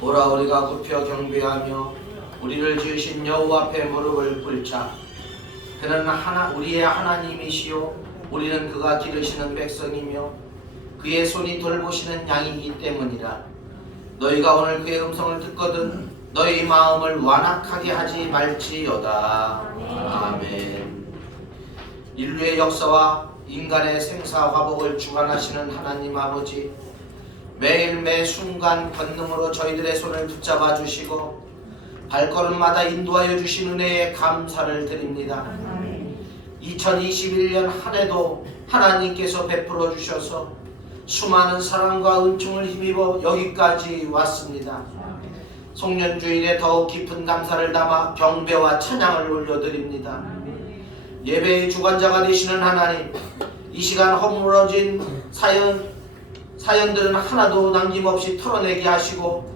보라, 우리가 굽혀 경배하며 우리를 지으신 여호와 앞에 무릎을 꿇자. 그는 우리의 하나님이시요 우리는 그가 기르시는 백성이며 그의 손이 돌보시는 양이기 때문이라. 너희가 오늘 그의 음성을 듣거든 너희 마음을 완악하게 하지 말지어다. 아멘. 인류의 역사와 인간의 생사화복을 주관하시는 하나님 아버지, 매일 매 순간 권능으로 저희들의 손을 붙잡아 주시고 발걸음마다 인도하여 주신 은혜에 감사를 드립니다. 2021년 한 해도 하나님께서 베풀어 주셔서 수많은 사랑과 은총을 힘입어 여기까지 왔습니다. 송년주일에 더욱 깊은 감사를 담아 경배와 찬양을 올려드립니다. 예배의 주관자가 되시는 하나님, 이 시간 허물어진 사연들은 하나도 남김없이 털어내게 하시고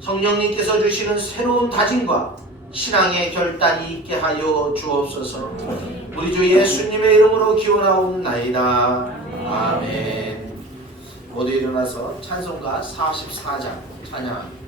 성령님께서 주시는 새로운 다짐과 신앙의 결단이 있게 하여 주옵소서. 우리 주 예수님의 이름으로 기원하옵나이다. 아멘. 모두 일어나서 찬송가 44장 찬양합니다.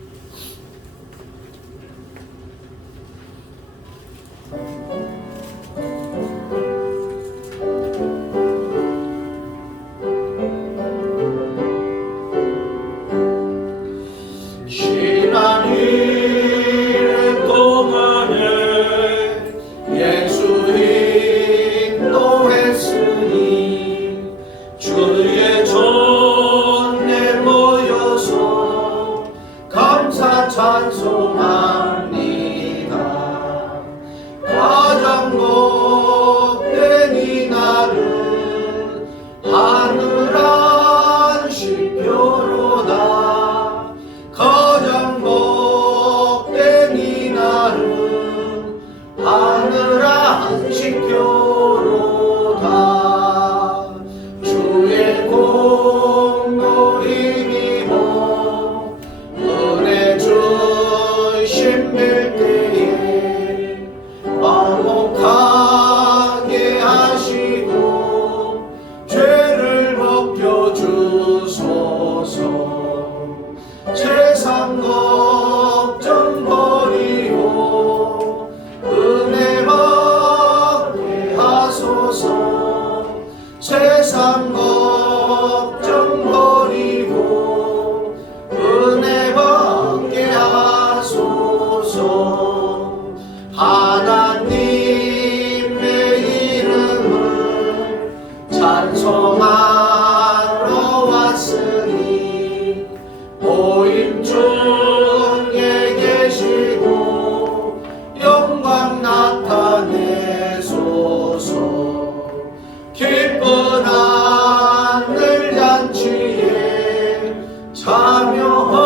찬송합니다. 가장 복된 이 날은 하늘 안식교로다. 가장 복된 이 날은 하늘 안식교로다. 주의 공로 힘입어 은혜 주신 때에 화목하게 하시고 죄를 벗겨주소서. 세상 걱정 버리고 은혜 받게 하소서. 세상 걱정 버리고 은혜 받게 하소서. 하나님의 이름을 찬송하러 왔으니 보임 중에 계시고 영광 나타내소서. 기쁜 하늘 잔치에 참여하게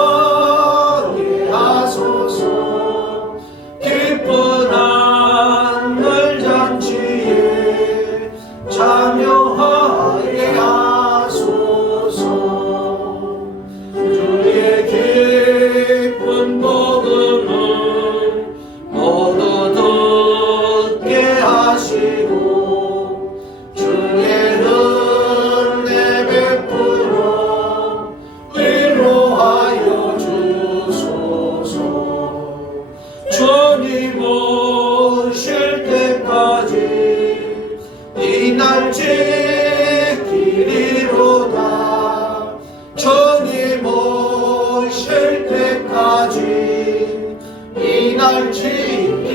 하소서. 기쁜 하늘 잔치에 참여하게 하소서. 주의 기쁜 복음을 모두 듣게 하시고 주의 은혜 베풀어 위로하여 주소서. 주님 오실 때까지 이 날 지키리로다. 주님 오실 때까지 이 날 지키리로다.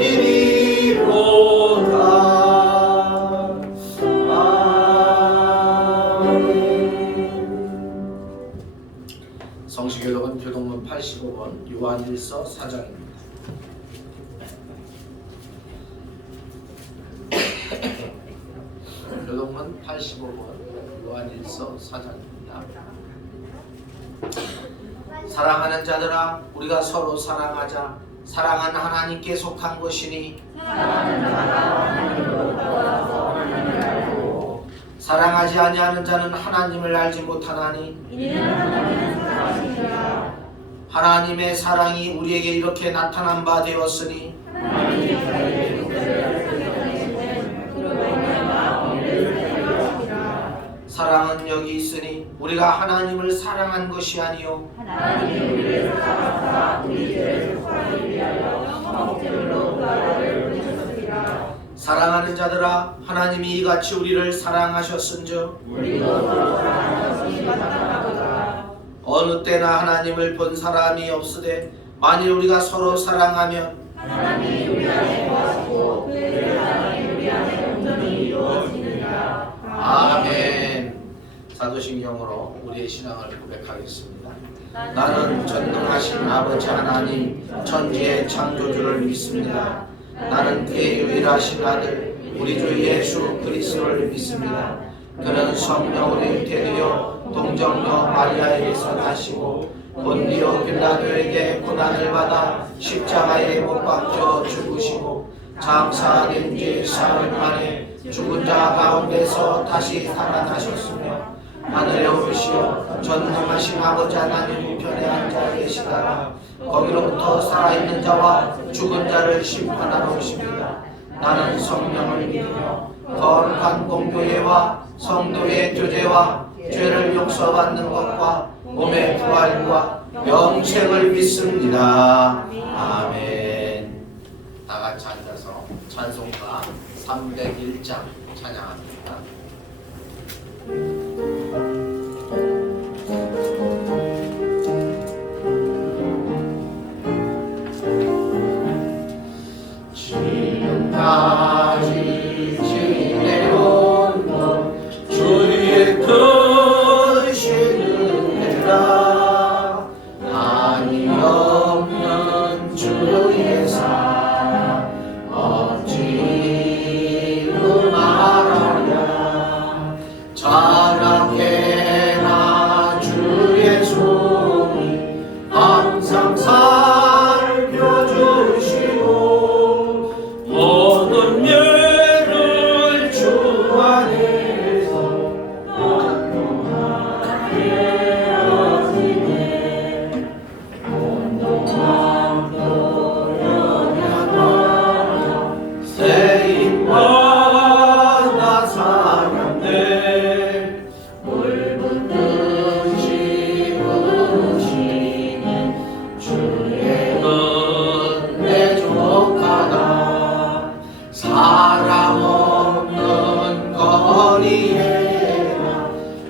아멘. 성시교독은 교독문 85번 요한일서 4장입니다. 교독문 85번 요한일서 4장입니다. 사랑하는 자들아, 우리가 서로 사랑하자. 사랑은 하나님께 속한 것이니 사랑하지 아니하는 자는 하나님을 알지 못하나니 하나님의 사랑이 우리에게 이렇게 나타난 바 되었으니 사랑은 여기 있으니 우리가 하나님을 사랑한 것이 아니요 하나님이 우리를 사랑하사 우리 죄를 속하기 위하여 성령으로 그 아들을 보내셨으리라. 사랑하는 자들아 하나님이 이같이 우리를 사랑하셨은즉 우리도 서로 사랑하는 것이 마땅하도다. 어느 때나 하나님을 본 사람이 없으되 만일 우리가 서로 사랑하면 하나님이 우리 안에 거하시고 그의 사랑이 우리 안에 온전히 이루어지느니라. 아멘. 사도신경으로 우리의 신앙을 고백하겠습니다. 나는 전능하신 아버지 하나님 천지의 창조주를 믿습니다. 나는 그의 유일하신 아들 우리 주 예수 그리스도를 믿습니다. 그는 성령으로 잉태되어 동정녀 마리아에게서 나시고 본디오 빌라도에게 고난을 받아 십자가에 못 박혀 죽으시고 장사된 지 사흘 만에 죽은 자 가운데서 다시 살아나셨으며 하늘에 오르시어 전능하신 아버지 하나님 우편에 앉아 계시다가 거기로부터 살아있는 자와 죽은 자를 심판하러 오십니다. 나는 성령을 믿으며 거룩한 공교회와 성도의 교제와 죄를 용서받는 것과 몸의 부활과 영생을 믿습니다. 아멘. 다 같이 앉아서 찬송가 301장 찬양합니다. 지금까지 지내온 것 주의 크신 은혜라 한이 없는 주의 사랑 어찌 말하랴 자랑해나 주의 손이 항상 살펴주시고 모든 예를 주 안에서 온동하게 하시네 온동한 도련하며 세임받아 살았네 물붓듯이 부으시는 주의 은혜 족하다 사람 없는 거리에나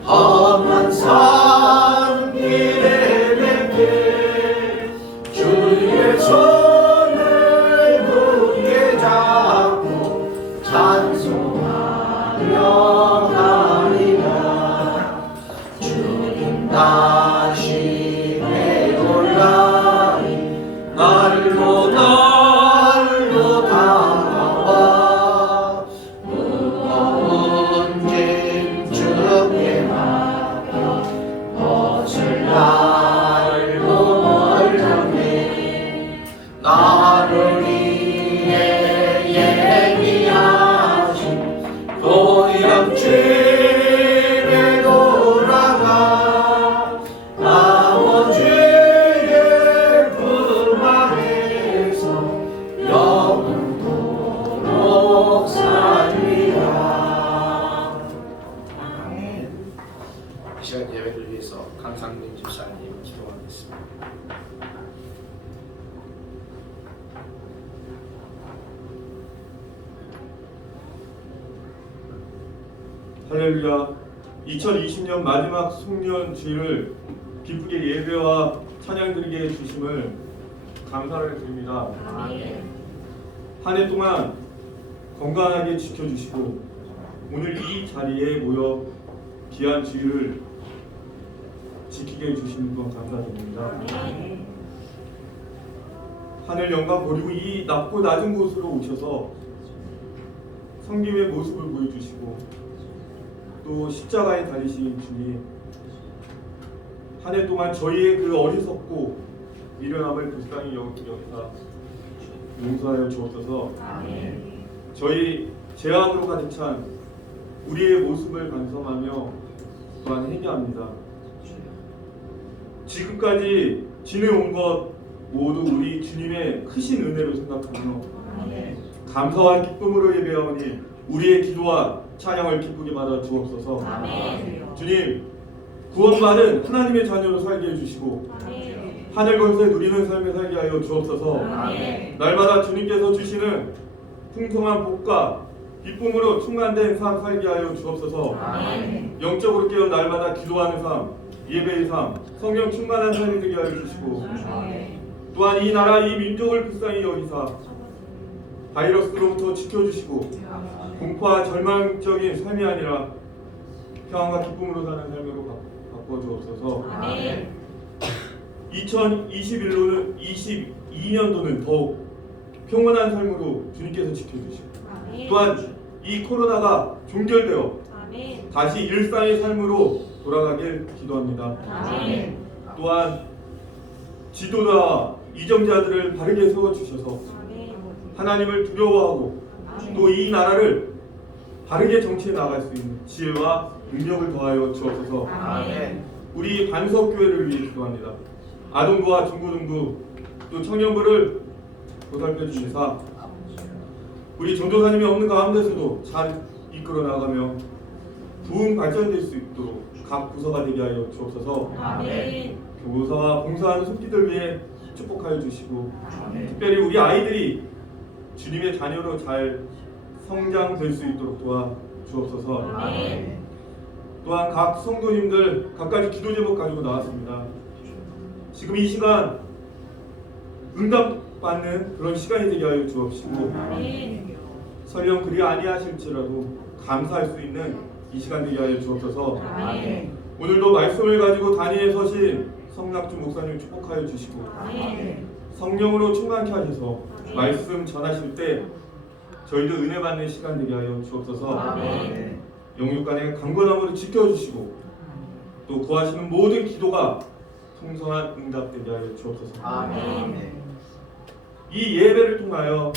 험한 산길에 맺게 주의 손을 굳게 잡고 찬송하며 가리라 주님 다시 내올라니 날로 날로 다가와 무거운 짐 주께 맡겨 벗을 날로 멀쩡해 나를 위해 예비하신 고향집에 돌아가 아버지의 품 안에서 영원토록 살리라. 아멘. 이 시간 예배를 위해서 강상민 집사님 기도하겠습니다. 할렐루야. 2020년 마지막 송년주일을 기쁘게 예배와 찬양드리게 해주심을 감사를 드립니다. 한 해 동안 건강하게 지켜주시고 오늘 이 자리에 모여 귀한 주일을 지키게 해주시는 건 감사드립니다. 하늘 영광 버리고 이 낮고 낮은 곳으로 오셔서 성김의 모습을 보여주시고 또 십자가에 달리신 주님 한 해 동안 저희의 그 어리석고 미련함을 불쌍히 여기사 용서하여 주옵소서. 아멘. 저희 죄악으로 가득 찬 우리의 모습을 반성하며 또한 회개합니다. 지금까지 지내온 것 모두 우리 주님의 크신 은혜로 생각하며 아멘. 감사와 기쁨으로 예배하오니 우리의 기도와 찬양을 기쁘게 받아 주옵소서. 아멘. 주님, 구원받은 하나님의 자녀로 살게 해주시고 아멘. 하늘 것에 누리는 삶에 살게 하여 주옵소서. 아멘. 날마다 주님께서 주시는 풍성한 복과 기쁨으로 충만된 삶 살게 하여 주옵소서. 아멘. 영적으로 깨어 날마다 기도하는 삶, 예배의 삶, 성령 충만한 삶이 되게 하여 주시고 아멘. 또한 이 나라 이 민족을 불쌍히 여기사 바이러스로부터 지켜주시고 공포와 절망적인 삶이 아니라 평안과 기쁨으로 사는 삶으로 바꿔주옵소서. 아멘. 2022년도는 더욱 평온한 삶으로 주님께서 지켜주시고 아멘. 또한 이 코로나가 종결되어 아멘. 다시 일상의 삶으로 돌아가길 기도합니다. 아멘. 또한 지도자와 이정자들을 바르게 세워주셔서 아멘. 하나님을 두려워하고 또 이 나라를 바르게 정치해 나갈 수 있는 지혜와 능력을 더하여 주옵소서. 아멘. 우리 반석교회를 위해 기도합니다. 아동부와 중고등부 또 청년부를 보살펴 주시사 우리 전도사님이 없는 가운데서도 잘 이끌어 나가며 부흥 발전될 수 있도록 각 부서가 되게 하여 주옵소서. 아멘. 교사와 봉사하는 손길들 위해 축복하여 주시고 아멘. 특별히 우리 아이들이 주님의 자녀로 잘 성장될 수 있도록 도와 주옵소서. 아멘. 또한 각 성도님들 각가지 기도 제목 가지고 나왔습니다. 지금 이 시간 응답받는 그런 시간이 되게 하여 주옵시고 아멘. 설령 그리 아니하실지라도 감사할 수 있는 이 시간 되게 하여 주옵소서. 아멘. 오늘도 말씀을 가지고 단위에 서신 성낙주 목사님 축복하여 주시고 아멘. 성령으로 충만케 하셔서 말씀 전하실 때 저희도 은혜 받는 시간 되게 하여 주옵소서. 아멘. 영육간의 강건함으로 지켜주시고 또 구하시는 모든 기도가 풍성한 응답되게 하여 주옵소서. 아멘. 이 예배를 통하여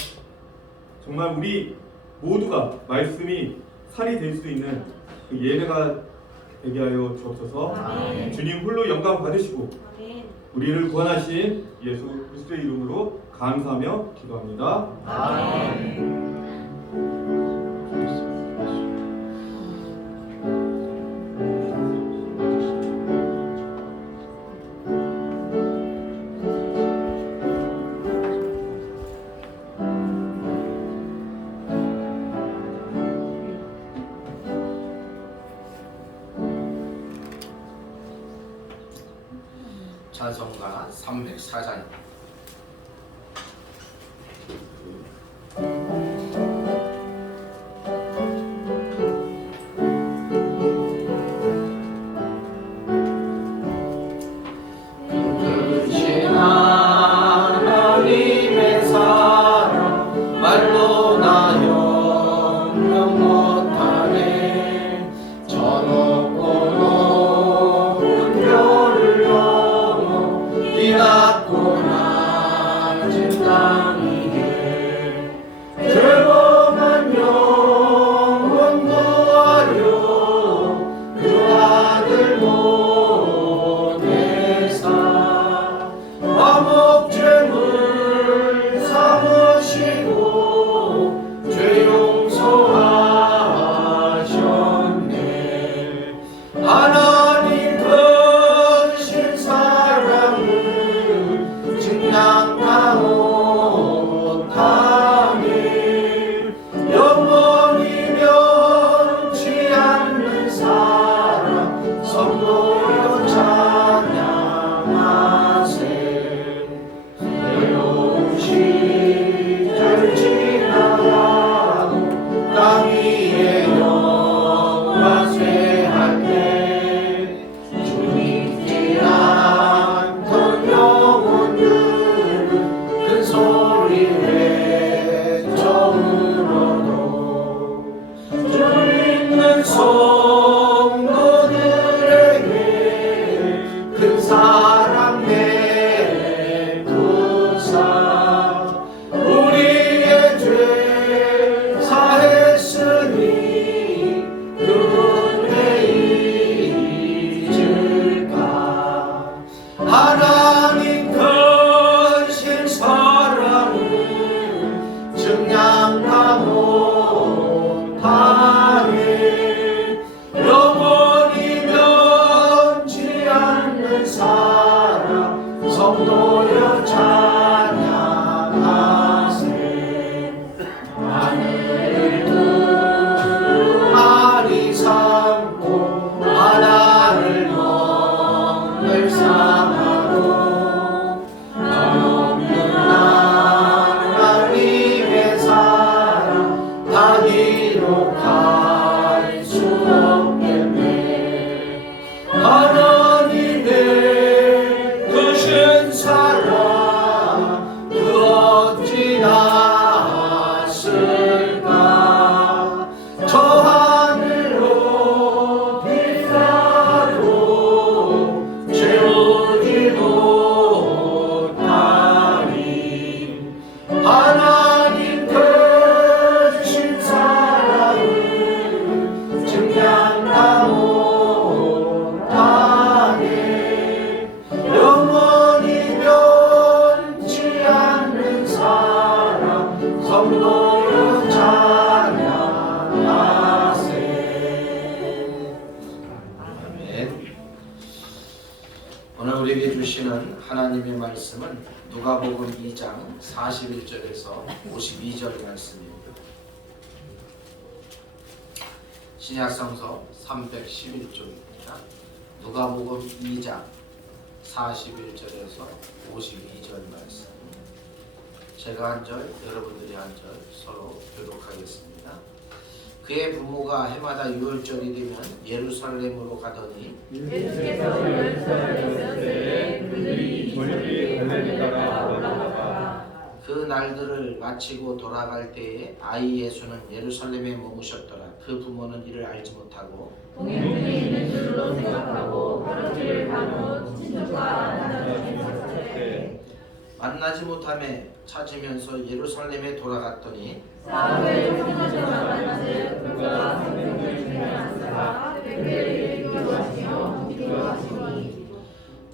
정말 우리 모두가 말씀이 살이 될 수 있는 그 예배가 되게 하여 주옵소서. 아멘. 주님 홀로 영광 받으시고 아멘. 우리를 구원하신 예수 그리스도의 이름으로 감사하며 기도합니다. 아멘. 찬송가 304장. 크신 하나님의 사랑 말로 나 영영 못하네. 저 높고 높은 별을 넘어 이 낮고 하나님 그 주신 사랑을 증량다 못하네. 영원히 변치 않는 사랑 성도여 찬양하세. 아멘. 오늘 우리에게 주시는 하나님의 말씀은 누가복음 2장 41절에서 52절 말씀입니다. 신약성서 311쪽입니다. 누가복음 2장 41절에서 52절 말씀. 제가 한 절, 여러분들이 한 절 서로 교독하겠습니다. 그의 부모가 해마다 유월절이 되면 예루살렘으로 가더니 예수께서 예루살렘에 때에 그들이 멀리 갈릴리 따라 올라가다가 그 날들을 마치고 돌아갈 때에 아이 예수는 예루살렘에 머무셨더라. 그 부모는 이를 알지 못하고 동행중에 있는 줄로 생각하고 하루 길을 간후 친족과 만나는 때 만나지 못함에 찾으면서 예루살렘에 돌아갔더니 사흘을 통하여 만난즉 그가 성경을 중에 앉아가 백배를 기도하시며 기도하시니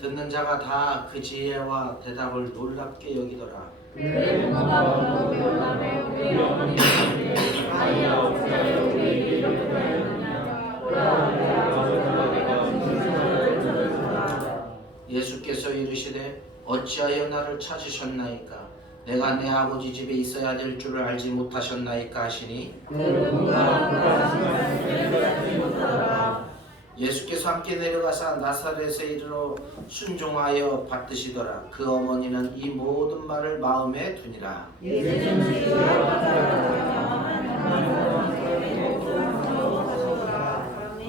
듣는 자가 다 그 지혜와 대답을 놀랍게 여기더라. 그의 부모가 부모의 올라매 우리 어머니 때문에 아이야 어찌하여 우리에게 이렇게 하였느냐 오라 내가 진실을 들으라. 예수께서 이르시되 어찌하여 나를 찾으셨나이까? 내가 내 아버지 집에 있어야 될 줄을 알지 못하셨나이까 하시니 그 부모가 그가 하신 말씀을 듣지 못하더라. 예수께서 함께 내려가사 나사렛에 이르러 순종하여 받드시더라. 그 어머니는 이 모든 말을 마음에 두니라. 예수는 그의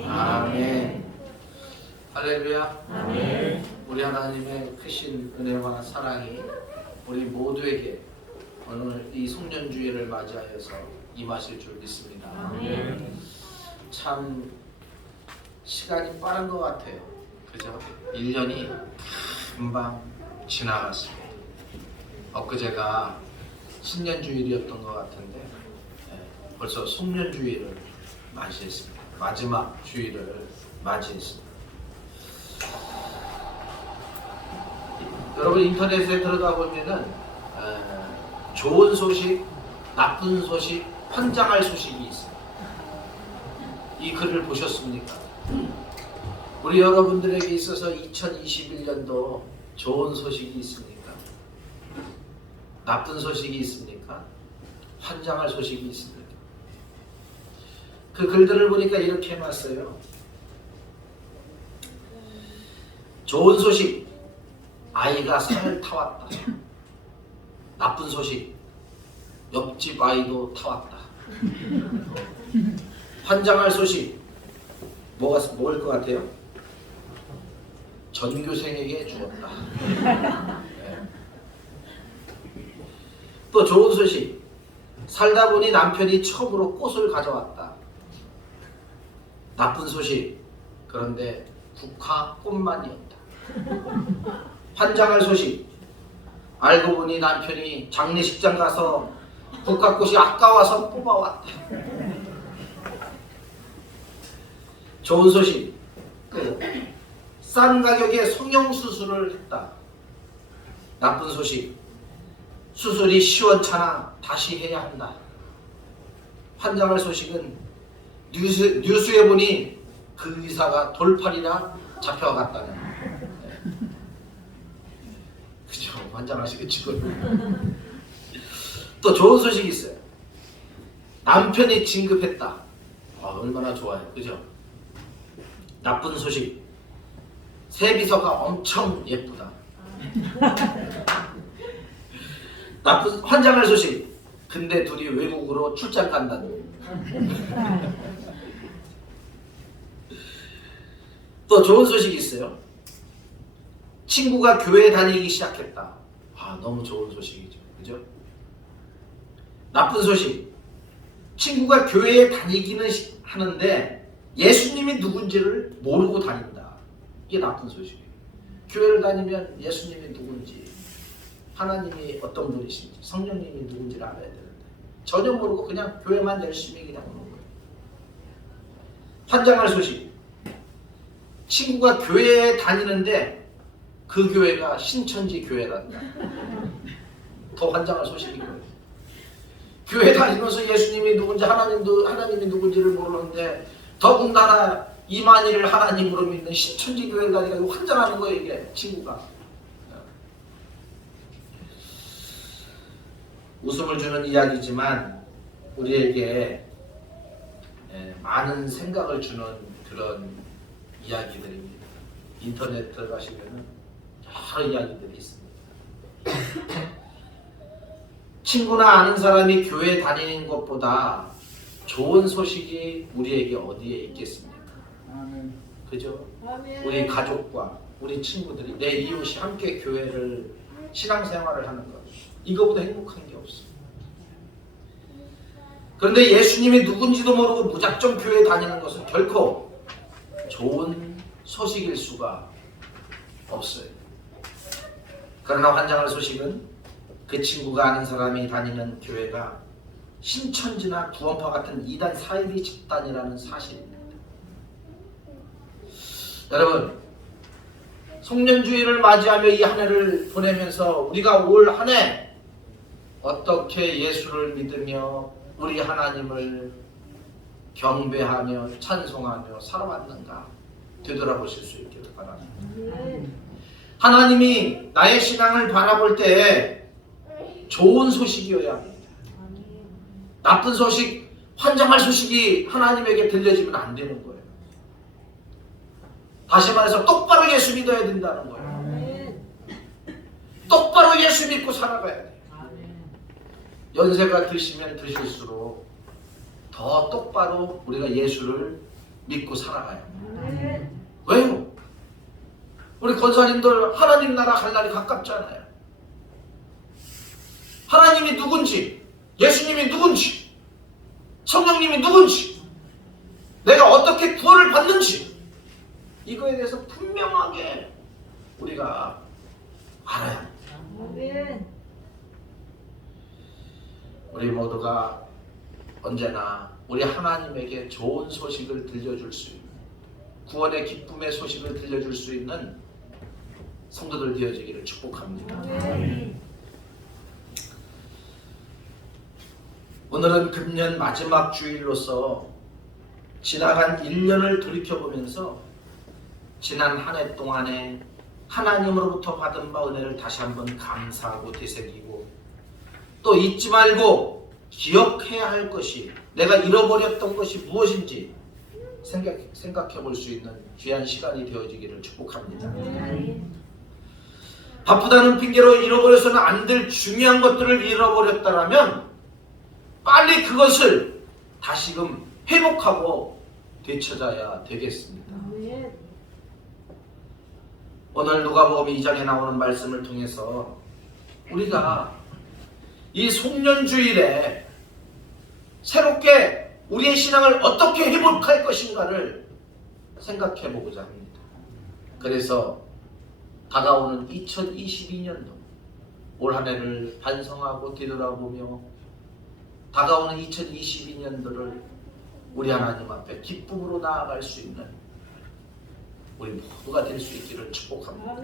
아멘. 할렐루야. 아멘. 우리 하나님의 크신 은혜와 사랑이 우리 모두에게 오늘 이 송년주일을 맞이하여서 임하실 줄 믿습니다. 아멘. 참 시간이 빠른 것 같아요. 그죠? 1년이 금방 지나갔습니다. 엊그제가 신년주일이었던 것 같은데 벌써 송년주일을 맞이했습니다. 마지막 주일을 맞이했습니다. 여러분 인터넷에 들어가 보면은 좋은 소식, 나쁜 소식, 환장할 소식이 있어요. 이 글을 보셨습니까? 우리 여러분들에게 있어서 2021년도 좋은 소식이 있습니까? 나쁜 소식이 있습니까? 환장할 소식이 있습니까? 그 글들을 보니까 이렇게 해놨어요. 좋은 소식, 아이가 산을 타왔다. 나쁜 소식, 옆집 아이도 타왔다. 환장할 소식, 뭐일 것 같아요? 전교생에게 주었다. 네. 또 좋은 소식, 살다 보니 남편이 처음으로 꽃을 가져왔다. 나쁜 소식, 그런데 국화 꽃만이었다. 환장할 소식, 알고 보니 남편이 장례식장 가서 국화꽃이 아까워서 뽑아왔다. 좋은 소식, 싼 가격에 성형수술을 했다. 나쁜 소식, 수술이 시원찮아 다시 해야 한다. 환장할 소식은 뉴스에 보니 그 의사가 돌팔이라 잡혀갔다는. 그죠? 환장하시겠죠. 또 좋은 소식이 있어요. 남편이 진급했다. 얼마나 좋아요. 그죠? 나쁜 소식, 세비서가 엄청 예쁘다. 나쁜 환장할 소식, 근데 둘이 외국으로 출장 간다는. 또 좋은 소식이 있어요. 친구가 교회 다니기 시작했다. 너무 좋은 소식이죠. 그죠? 나쁜 소식, 친구가 교회에 다니기는 하는데 예수님이 누군지를 모르고 다닌다. 이게 나쁜 소식이에요. 교회를 다니면 예수님이 누군지 하나님이 어떤 분이신지 성령님이 누군지를 알아야 되는데 전혀 모르고 그냥 교회만 열심히 그냥 오는 거예요. 환장할 소식. 친구가 교회에 다니는데 그 교회가 신천지 교회란다. 더 환장할 소식인 거예요. 교회 다니면서 예수님이 누군지 하나님이 누군지를 모르는데 더군다나 이만희를 하나님으로 믿는 신천지 교회를 다니까 환장하는 거예요. 이게 친구가. 웃음을 주는 이야기지만 우리에게 많은 생각을 주는 그런 이야기들입니다. 인터넷 들어가시면 여러 이야기들이 있습니다. 친구나 아는 사람이 교회 다니는 것보다 좋은 소식이 우리에게 어디에 있겠습니까? 그죠? 우리 가족과 우리 친구들이 내 이웃이 함께 교회를 신앙생활을 하는 것, 이거보다 행복한 게 없어요. 그런데 예수님이 누군지도 모르고 무작정 교회에 다니는 것은 결코 좋은 소식일 수가 없어요. 그러나 환장할 소식은 그 친구가 아는 사람이 다니는 교회가 신천지나 구원파 같은 이단 사이비 집단이라는 사실입니다. 여러분, 송년주의를 맞이하며 이 한 해를 보내면서 우리가 올 한 해 어떻게 예수를 믿으며 우리 하나님을 경배하며 찬송하며 살아왔는가 되돌아보실 수 있기를 바랍니다. 하나님이 나의 신앙을 바라볼 때 좋은 소식이어야 합니다. 나쁜 소식, 환장할 소식이 하나님에게 들려지면 안 되는 거예요. 다시 말해서 똑바로 예수 믿어야 된다는 거예요. 똑바로 예수 믿고 살아가야 돼요. 연세가 드시면 드실수록 더 똑바로 우리가 예수를 믿고 살아가야 합니다. 왜요? 우리 권사님들 하나님 나라 갈 날이 가깝잖아요. 하나님이 누군지, 예수님이 누군지, 성령님이 누군지, 내가 어떻게 구원을 받는지 이거에 대해서 분명하게 우리가 알아야 합니다. 우리 모두가 언제나 우리 하나님에게 좋은 소식을 들려줄 수 있는, 구원의 기쁨의 소식을 들려줄 수 있는 성도들 되어지기를 축복합니다. 오늘은 금년 마지막 주일로서 지나간 1년을 돌이켜보면서 지난 한 해 동안에 하나님으로부터 받은 바 은혜를 다시 한번 감사하고 되새기고 또 잊지 말고 기억해야 할 것이, 내가 잃어버렸던 것이 무엇인지 생각해 볼 수 있는 귀한 시간이 되어지기를 축복합니다. 바쁘다는 핑계로 잃어버려서는 안 될 중요한 것들을 잃어버렸다라면 빨리 그것을 다시금 회복하고 되찾아야 되겠습니다. 오늘 누가복음 2장에 나오는 말씀을 통해서 우리가 이 송년주일에 새롭게 우리의 신앙을 어떻게 회복할 것인가를 생각해 보고자 합니다. 그래서 다가오는 2022년도 올 한 해를 반성하고 뒤돌아보며 다가오는 2022년도를 우리 하나님 앞에 기쁨으로 나아갈 수 있는 우리 모두가 될 수 있기를 축복합니다.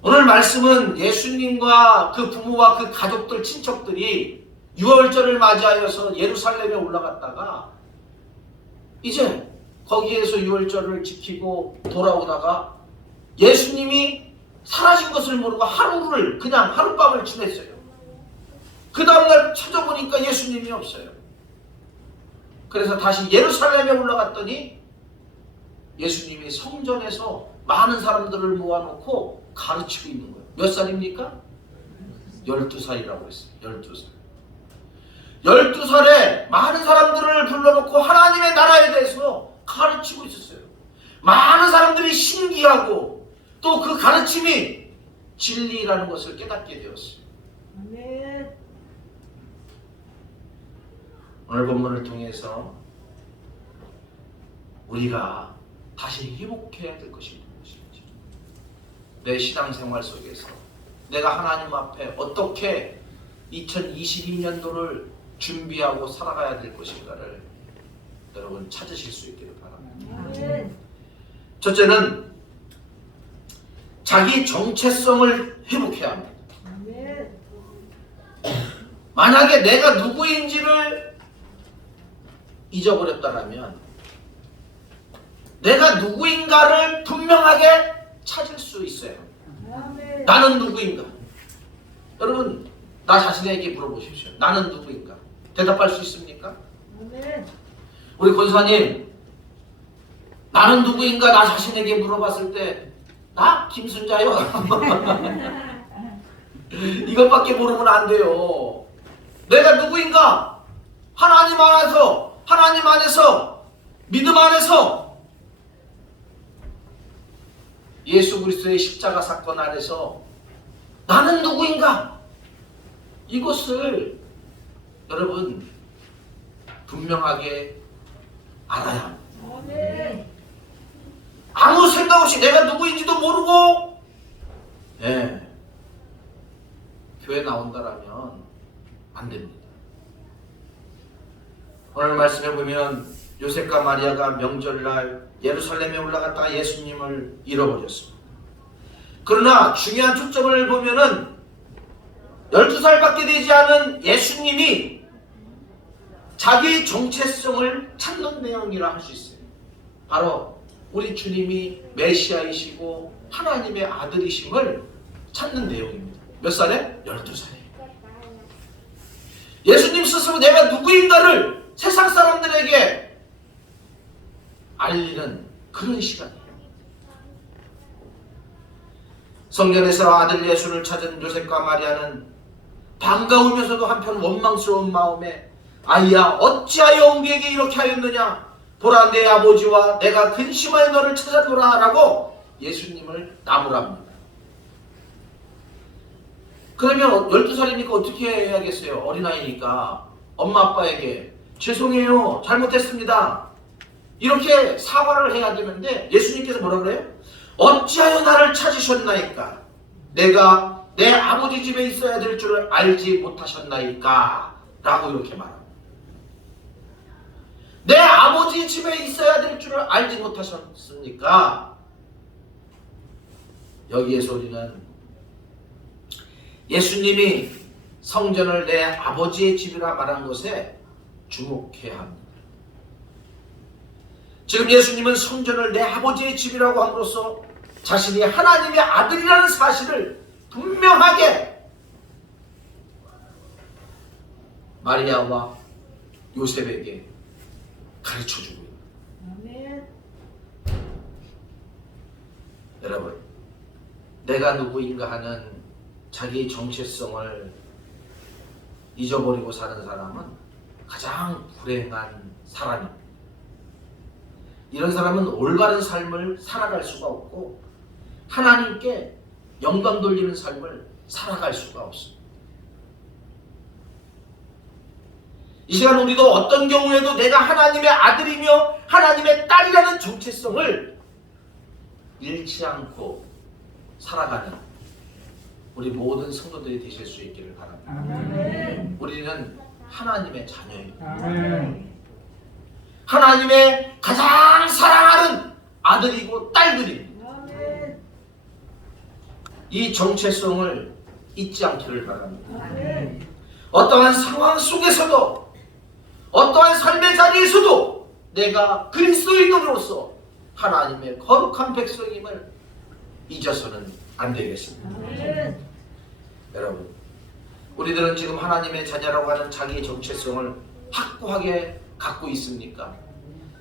오늘 말씀은 예수님과 그 부모와 그 가족들, 친척들이 유월절을 맞이하여서 예루살렘에 올라갔다가 이제 거기에서 유월절을 지키고 돌아오다가 예수님이 사라진 것을 모르고 하루를 그냥 하룻밤을 지냈어요. 그 다음날 찾아보니까 예수님이 없어요. 그래서 다시 예루살렘에 올라갔더니 예수님이 성전에서 많은 사람들을 모아놓고 가르치고 있는 거예요. 몇 살입니까? 12살이라고 했어요. 12살. 12살에 많은 사람들을 불러놓고 하나님의 나라에 대해서 가르치고 있었어요. 많은 사람들이 신기하고 또 그 가르침이 진리라는 것을 깨닫게 되었어요. 오늘 본문을 통해서 우리가 다시 회복해야 될 것이 무엇인지, 내 신앙생활 속에서 내가 하나님 앞에 어떻게 2022년도를 준비하고 살아가야 될 것인가를 여러분 찾으실 수 있기를 바랍니다. 첫째는 자기 정체성을 회복해야 합니다. 만약에 내가 누구인지를 잊어버렸다면 내가 누구인가를 분명하게 찾을 수 있어요. 나는 누구인가? 여러분, 나 자신에게 물어보십시오. 나는 누구인가? 대답할 수 있습니까? 우리 권사님, 나는 누구인가 나 자신에게 물어봤을 때 나 김순자요. 이것밖에 모르면 안 돼요. 내가 누구인가? 하나님 안에서 믿음 안에서 예수 그리스도의 십자가 사건 안에서 나는 누구인가? 이것을 여러분 분명하게 알아야 합니다. 아무 생각 없이 내가 누구인지도 모르고 교회 나온다라면 안 됩니다. 오늘 말씀해 보면 요셉과 마리아가 명절날 예루살렘에 올라갔다가 예수님을 잃어버렸습니다. 그러나 중요한 초점을 보면은 12살밖에 되지 않은 예수님이 자기 정체성을 찾는 내용이라 할 수 있어요. 바로 우리 주님이 메시아이시고 하나님의 아들이심을 찾는 내용입니다. 몇 살에? 12살에. 예수님 스스로 내가 누구인가를 세상 사람들에게 알리는 그런 시간이에요. 성전에서 아들 예수를 찾은 요셉과 마리아는 반가우면서도 한편 원망스러운 마음에 아이야 어찌하여 우리에게 이렇게 하였느냐 보라 내 아버지와 내가 근심하여 너를 찾아노라 라고 예수님을 나무랍니다. 그러면 12살이니까 어떻게 해야겠어요? 어린아이니까 엄마 아빠에게 죄송해요 잘못했습니다 이렇게 사과를 해야 되는데 예수님께서 뭐라 그래요? 어찌하여 나를 찾으셨나이까? 내가 내 아버지 집에 있어야 될 줄을 알지 못하셨나이까? 라고 이렇게 말합니다. 내 아버지 집에 있어야 될 줄을 알지 못하셨습니까? 여기에서 우리는 예수님이 성전을 내 아버지의 집이라 말한 것에 주목해야 합니다. 지금 예수님은 성전을 내 아버지의 집이라고 함으로써 자신이 하나님의 아들이라는 사실을 분명하게 마리아와 요셉에게 가르쳐주고 있습니다. 여러분, 내가 누구인가 하는 자기 정체성을 잊어버리고 사는 사람은 가장 불행한 사람입니다. 이런 사람은 올바른 삶을 살아갈 수가 없고 하나님께 영광 돌리는 삶을 살아갈 수가 없습니다. 이 시간 우리도 어떤 경우에도 내가 하나님의 아들이며 하나님의 딸이라는 정체성을 잃지 않고 살아가는 우리 모든 성도들이 되실 수 있기를 바랍니다. 아멘. 우리는 하나님의 자녀입니다. 아멘. 하나님의 가장 사랑하는 아들이고 딸들입니다. 아멘. 이 정체성을 잊지 않기를 바랍니다. 아멘. 어떠한 상황 속에서도 어떠한 삶의 자리에서도 내가 그리스도인으로서 하나님의 거룩한 백성임을 잊어서는 안 되겠습니다. 아멘. 여러분, 우리들은 지금 하나님의 자녀라고 하는 자기의 정체성을 확고하게 갖고 있습니까?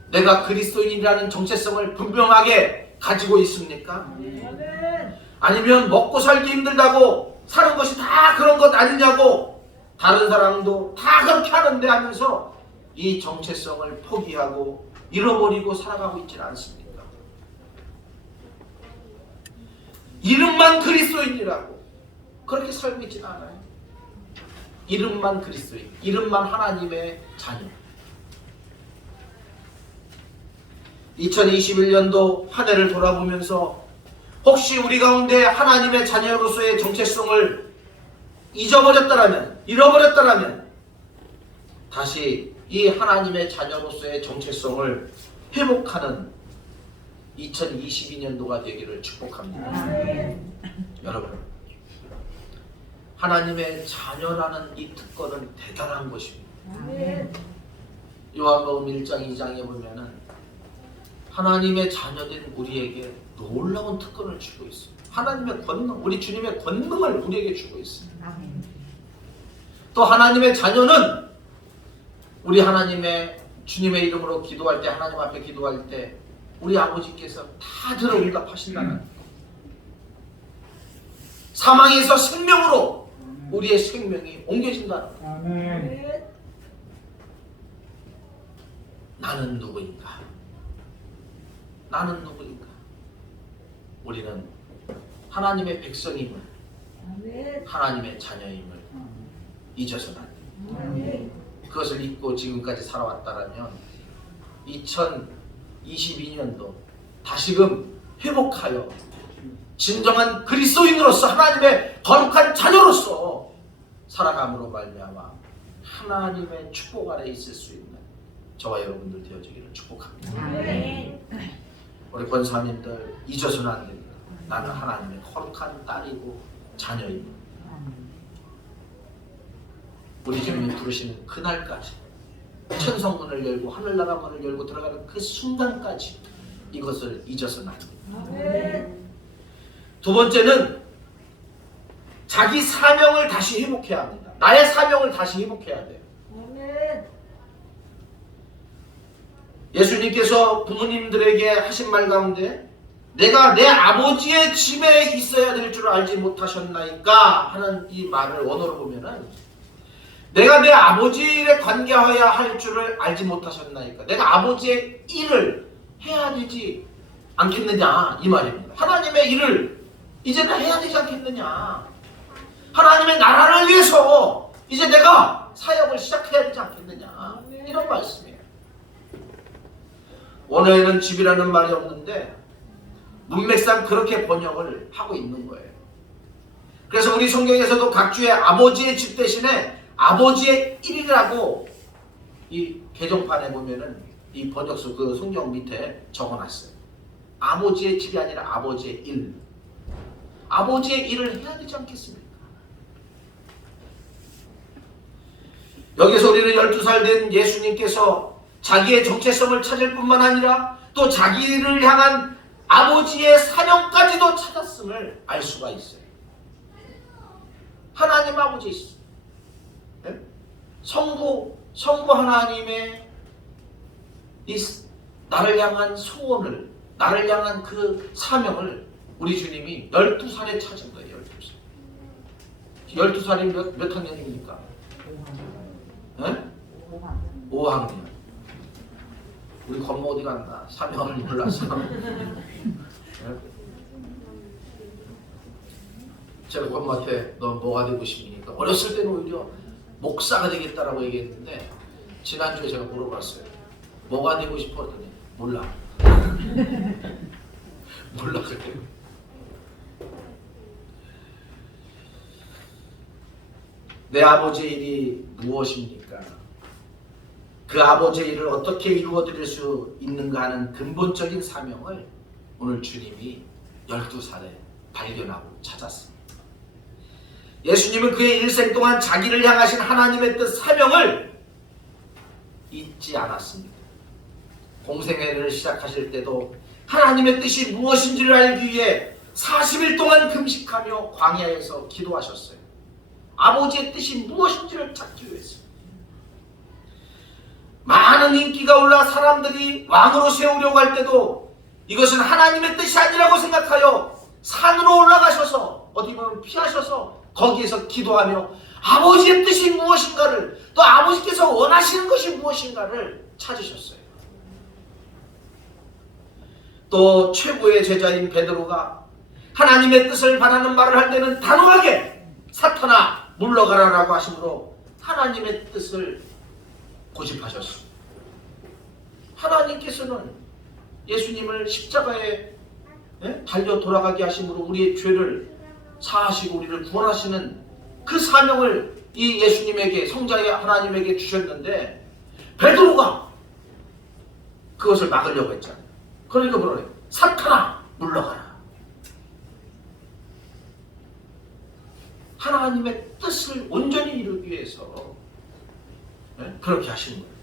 내가 그리스도인이라는 정체성을 분명하게 가지고 있습니까? 아멘. 아니면 먹고 살기 힘들다고 사는 것이 다 그런 것 아니냐고 다른 사람도 다 그렇게 하는데 하면서 이 정체성을 포기하고 잃어버리고 살아가고 있지 않습니까? 이름만 그리스도인이라고 그렇게 살고 있지는 않아요. 이름만 그리스도인, 이름만 하나님의 자녀. 2021년도 한 해를 돌아보면서 혹시 우리 가운데 하나님의 자녀로서의 정체성을 잊어버렸다라면, 잃어버렸다라면 다시 이 하나님의 자녀로서의 정체성을 회복하는 2022년도가 되기를 축복합니다. 여러분, 하나님의 자녀라는 이 특권은 대단한 것입니다. 요한복음 1장 2장에 보면은 하나님의 자녀된 우리에게 놀라운 특권을 주고 있습니다. 하나님의 권능, 우리 주님의 권능을 우리에게 주고 있습니다. 또 하나님의 자녀는 우리 하나님의 주님의 이름으로 기도할 때, 하나님 앞에 기도할 때 우리 아버지께서 다 들어 응답하신다는, 사망에서 생명으로 우리의 생명이 옮겨진다는. 나는 누구인가? 나는 누구인가? 우리는 하나님의 백성임을, 하나님의 자녀임을 잊어서는 안 돼. 그것을 잊고 지금까지 살아왔다라면 2022년도 다시금 회복하여 진정한 그리스도인으로서, 하나님의 거룩한 자녀로서 살아감으로 말미암아 하나님의 축복 아래 있을 수 있는 저와 여러분들 되어지기를 축복합니다. 우리 권사님들 잊어서는 안 됩니다. 나는 하나님의 거룩한 딸이고 자녀입니다. 우리 주님이 부르시는 그날까지, 천성문을 열고 하늘나라 문을 열고 들어가는 그 순간까지 이것을 잊어서는 안 됩니다. 두 번째는 자기 사명을 다시 회복해야 합니다. 나의 사명을 다시 회복해야 돼요. 예수님께서 부모님들에게 하신 말 가운데 내가 내 아버지의 집에 있어야 될 줄 알지 못하셨나이까 하는 이 말을 원어로 보면은, 내가 내 아버지의 일에 관계하여야 할 줄을 알지 못하셨나이까, 내가 아버지의 일을 해야 되지 않겠느냐, 이 말입니다. 하나님의 일을 이제는 해야 되지 않겠느냐, 하나님의 나라를 위해서 이제 내가 사역을 시작해야 되지 않겠느냐, 이런 말씀이에요. 원어에는 집이라는 말이 없는데 문맥상 그렇게 번역을 하고 있는 거예요. 그래서 우리 성경에서도 각주의 아버지의 집 대신에 아버지의 일이라고 이 개정판에 보면은 이 번역서 그 성경 밑에 적어놨어요. 아버지의 집이 아니라 아버지의 일. 아버지의 일을 해야 되지 않겠습니까? 여기서 우리는 12살 된 예수님께서 자기의 정체성을 찾을 뿐만 아니라 또 자기를 향한 아버지의 사명까지도 찾았음을 알 수가 있어요. 하나님 아버지 있어요. 네? 성부 하나님의 이 나를 향한 소원을, 나를 향한 그 사명을 우리 주님이 12살에 찾은 거예요. 12살. 12살이 몇 학년입니까? 5학년. 우리 건모 어디 갔나? 사명을 몰라서. 제가 건모한테 너 뭐가 되고 싶으니까 어렸을 때는 오히려 목사가 되겠다라고 얘기했는데 지난주에 제가 물어봤어요. 뭐가 되고 싶어? 그랬더니 몰라. 몰라 그래요. 내 아버지의 일이 무엇입니까? 그 아버지의 일을 어떻게 이루어드릴 수 있는가 하는 근본적인 사명을 오늘 주님이 12살에 발견하고 찾았습니다. 예수님은 그의 일생 동안 자기를 향하신 하나님의 뜻, 사명을 잊지 않았습니다. 공생애를 시작하실 때도 하나님의 뜻이 무엇인지를 알기 위해 40일 동안 금식하며 광야에서 기도하셨어요. 아버지의 뜻이 무엇인지를 찾기 위해서. 많은 인기가 올라 사람들이 왕으로 세우려고 할 때도 이것은 하나님의 뜻이 아니라고 생각하여 산으로 올라가셔서 어디 보면 피하셔서 거기에서 기도하며 아버지의 뜻이 무엇인가를, 또 아버지께서 원하시는 것이 무엇인가를 찾으셨어요. 또 최고의 제자인 베드로가 하나님의 뜻을 바라는 말을 할 때는 단호하게 사탄아 물러가라라고 하심으로 하나님의 뜻을 고집하셨습니다. 하나님께서는 예수님을 십자가에 달려 돌아가게 하심으로 우리의 죄를 사하시고 우리를 구원하시는 그 사명을 이 예수님에게, 성자의 하나님에게 주셨는데 베드로가 그것을 막으려고 했잖아요. 그러니까 뭐래? 사탄아 물러가라. 하나님의 뜻을 온전히 이루기 위해서 그렇게 하신 거예요.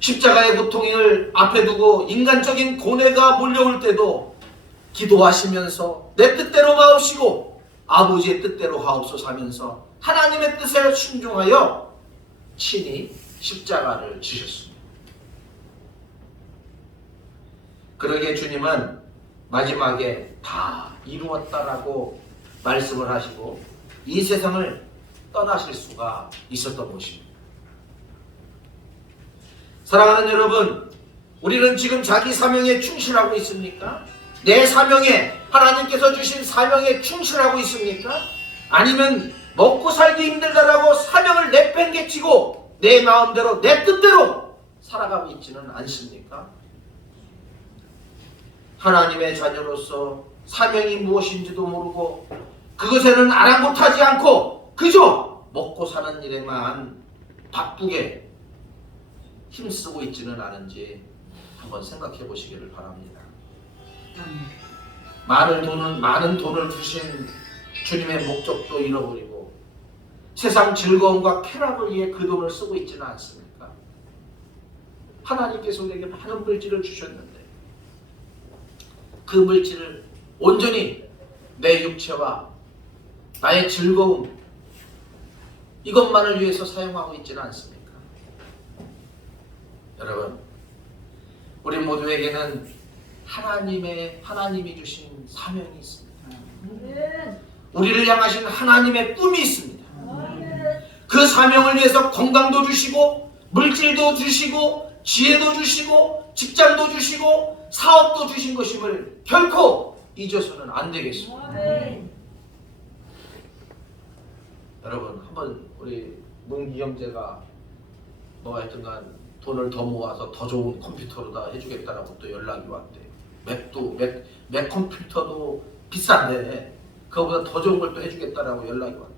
십자가의 고통을 앞에 두고 인간적인 고뇌가 몰려올 때도 기도하시면서 내 뜻대로 하옵시고 아버지의 뜻대로 하옵소서 하면서 하나님의 뜻에 순종하여 친히 십자가를 지셨습니다. 그러기에 주님은 마지막에 다 이루었다라고 말씀을 하시고 이 세상을 떠나실 수가 있었던 것입니다. 사랑하는 여러분, 우리는 지금 자기 사명에 충실하고 있습니까? 내 사명에, 하나님께서 주신 사명에 충실하고 있습니까? 아니면 먹고 살기 힘들다라고 사명을 내팽개치고 내 마음대로, 내 뜻대로 살아가고 있지는 않습니까? 하나님의 자녀로서 사명이 무엇인지도 모르고 그것에는 아랑곳하지 않고 그저 먹고 사는 일에만 바쁘게 힘쓰고 있지는 않은지 한번 생각해 보시기를 바랍니다. 많은 돈을 주신 주님의 목적도 잃어버리고 세상 즐거움과 쾌락을 위해 그 돈을 쓰고 있지는 않습니까? 하나님께서 우리에게 많은 물질을 주셨는데 그 물질을 온전히 내 육체와 나의 즐거움 이것만을 위해서 사용하고 있지는 않습니까? 여러분, 우리 모두에게는 하나님이 주신 사명이 있습니다. 우리를 향하신 하나님의 꿈이 있습니다. 그 사명을 위해서 건강도 주시고 물질도 주시고 지혜도 주시고 직장도 주시고 사업도 주신 것임을 결코 잊어서는 안 되겠습니다. 여러분, 한번 우리 문기 형제가 하여튼간 돈을 더 모아서 더 좋은 컴퓨터로 다 해주겠다라고 또 연락이 왔대요. 맥 컴퓨터도 비싼데 그거보다 더 좋은 걸 또 해주겠다라고 연락이 왔대요.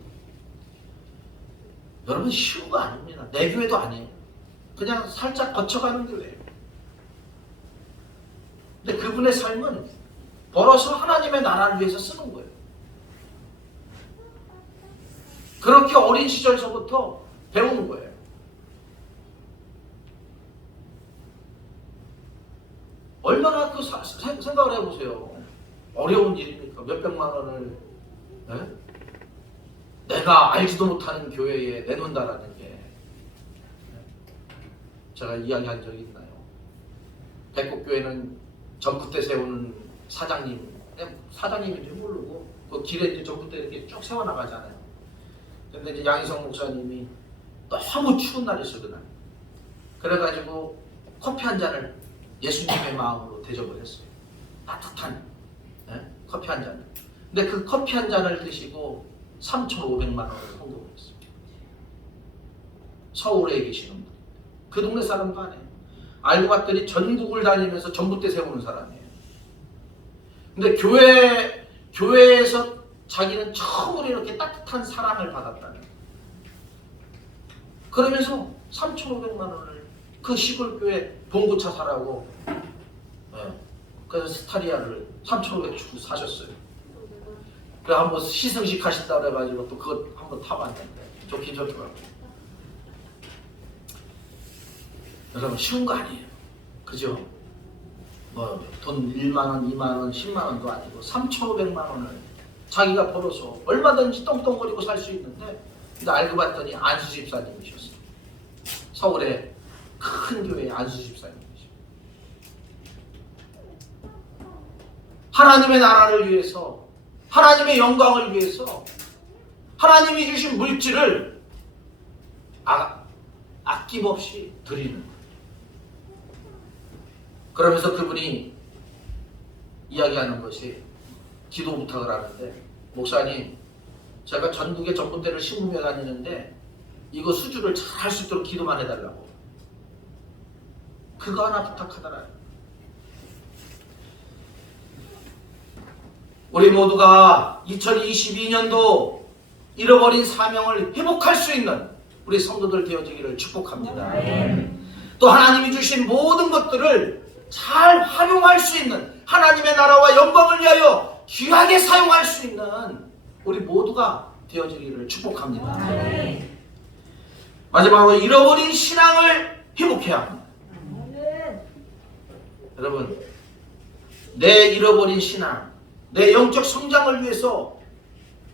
여러분, 쉬운 거 아닙니다. 내 교회도 아니에요. 그냥 살짝 거쳐가는 교회예요. 근데 그분의 삶은 벌어서 하나님의 나라를 위해서 쓰는 거예요. 그렇게 어린 시절서부터 배우는 거예요. 얼마나 그 생각을 해보세요. 어려운 일입니까? 몇백만 원을 내가 알지도 못하는 교회에 내놓는다라는 게 제가 이야기한 적이 있나요? 백곡교회는 전부 때 세우는 사장님인지 모르고 그 길에 이제 전부 때 이렇게 쭉 세워나가잖아요. 근데 이제 양희성 목사님이 너무 추운 날이 있어 그날. 그래가지고 커피 한 잔을 예수님의 마음으로 대접을 했어요. 따뜻한 커피 한 잔을. 근데 그 커피 한 잔을 드시고 3,500만 원을 헌금을 했어요. 서울에 계시는 분. 그 동네 사람도 아니에요. 알고 봤더니 전국을 다니면서 전봇대 세우는 사람이에요. 근데 교회에서 자기는 처음으로 이렇게 따뜻한 사랑을 받았다는. 그러면서 3,500만 원을 그 시골 교회 봉고차 사라고 그래서 스타리아를 3,500 주고 사셨어요. 그래 한번 시승식 하신다 그래가지고 또 그거 한번 타봤는데 좋긴 좋더라고요. 여러분, 쉬운 거 아니에요. 그죠? 뭐 돈 1만 원, 2만 원, 10만 원도 아니고 3,500만 원을 자기가 벌어서 얼마든지 똥똥거리고 살 수 있는데, 근데 알고 봤더니 안수 집사님이셨어요. 서울의 큰 교회의 안수 집사님이셨어요. 하나님의 나라를 위해서, 하나님의 영광을 위해서 하나님이 주신 물질을 아낌없이 드리는 거예요. 그러면서 그분이 이야기하는 것이 기도 부탁을 하는데, 목사님, 제가 전국에 전봇대를 심으며 다니는데 이거 수주를 잘 할 수 있도록 기도만 해달라고. 그거 하나 부탁하더라. 우리 모두가 2022년도 잃어버린 사명을 회복할 수 있는 우리 성도들 되어지기를 축복합니다. 또 하나님이 주신 모든 것들을 잘 활용할 수 있는, 하나님의 나라와 영광을 위하여 귀하게 사용할 수 있는 우리 모두가 되어지기를 축복합니다. 마지막으로 잃어버린 신앙을 회복해야 합니다. 여러분, 내 잃어버린 신앙, 내 영적 성장을 위해서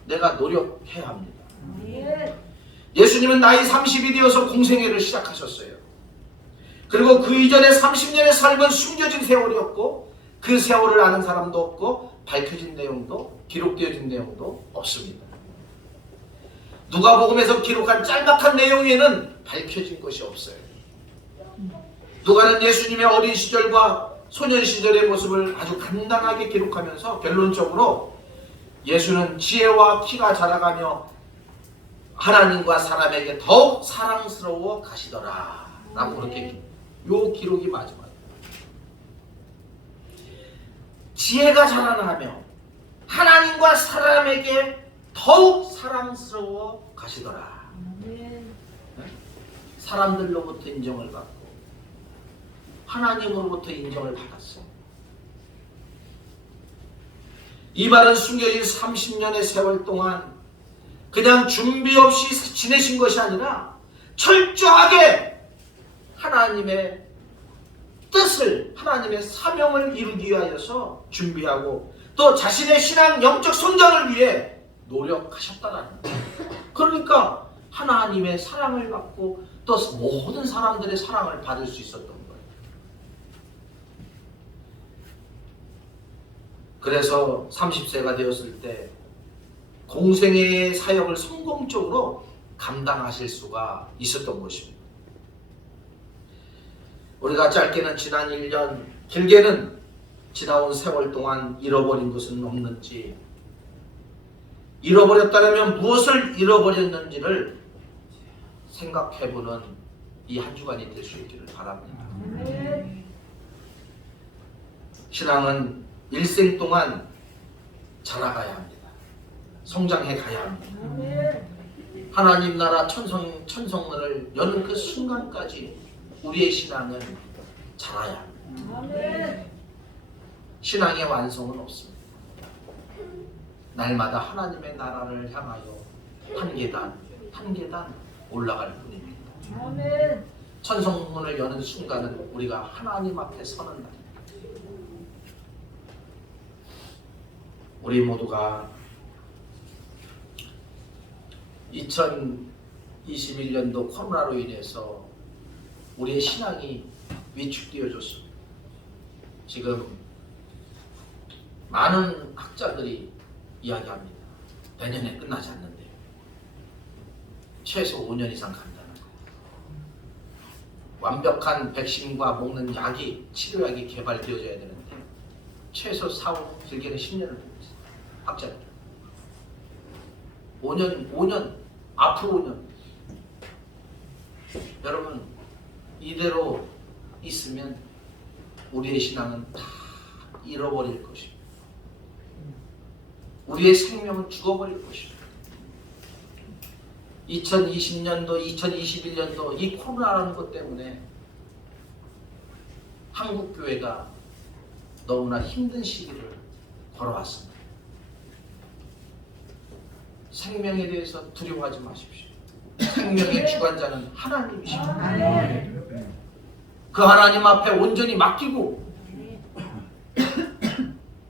내가 노력해야 합니다. 예수님은 나이 30이 되어서 공생애를 시작하셨어요. 그리고 그 이전에 30년의 삶은 숨겨진 세월이었고, 그 세월을 아는 사람도 없고 밝혀진 내용도, 기록되어진 내용도 없습니다. 누가복음에서 기록한 짤막한 내용에는 밝혀진 것이 없어요. 누가는 예수님의 어린 시절과 소년 시절의 모습을 아주 간단하게 기록하면서 결론적으로 예수는 지혜와 키가 자라가며 하나님과 사람에게 더욱 사랑스러워 가시더라 라고 그렇게, 요 기록이 마지막이에요. 지혜가 자라나며 하나님과 사람에게 더욱 사랑스러워 가시더라. 사람들로부터 인정을 받고 하나님으로부터 인정을 받았어. 이 말은 숨겨진 30년의 세월 동안 그냥 준비 없이 지내신 것이 아니라 철저하게 하나님의 뜻을, 하나님의 사명을 이루기 위하여서 준비하고 또 자신의 신앙 영적 성장을 위해 노력하셨다라는 거예요. 그러니까 하나님의 사랑을 받고 또 모든 사람들의 사랑을 받을 수 있었던 거예요. 그래서 30세가 되었을 때 공생애의 사역을 성공적으로 감당하실 수가 있었던 것입니다. 우리가 짧게는 지난 1년, 길게는 지나온 세월 동안 잃어버린 것은 없는지, 잃어버렸다면 무엇을 잃어버렸는지를 생각해보는 이 한 주간이 될 수 있기를 바랍니다. 신앙은 일생 동안 자라가야 합니다. 성장해 가야 합니다. 하나님 나라 천성문을 여는 그 순간까지 우리의 신앙은 자라야 합니다. 신앙의 완성은 없습니다. 날마다 하나님의 나라를 향하여 한 계단 한 계단 올라갈 뿐입니다. 천성문을 여는 순간은 우리가 하나님 앞에 서는 날입니다. 우리 모두가 2021년도 코로나로 인해서 우리의 신앙이 위축되어졌습니다. 지금 많은 학자들이 이야기합니다. 내년에 끝나지 않는데요. 최소 5년 이상 간다는 거예요. 완벽한 백신과 먹는 약이, 치료약이 개발되어져야 되는데 최소 4, 5, 길게는 10년을 보고 있어요. 학자들. 5년, 앞으로 5년. 여러분, 이대로 있으면 우리의 신앙은 다 잃어버릴 것입니다. 우리의 생명은 죽어버릴 것입니다. 2020년도, 2021년도 이 코로나라는 것 때문에 한국교회가 너무나 힘든 시기를 걸어왔습니다. 생명에 대해서 두려워하지 마십시오. 생명의 주관자는 하나님이십니다. 그 하나님 앞에 온전히 맡기고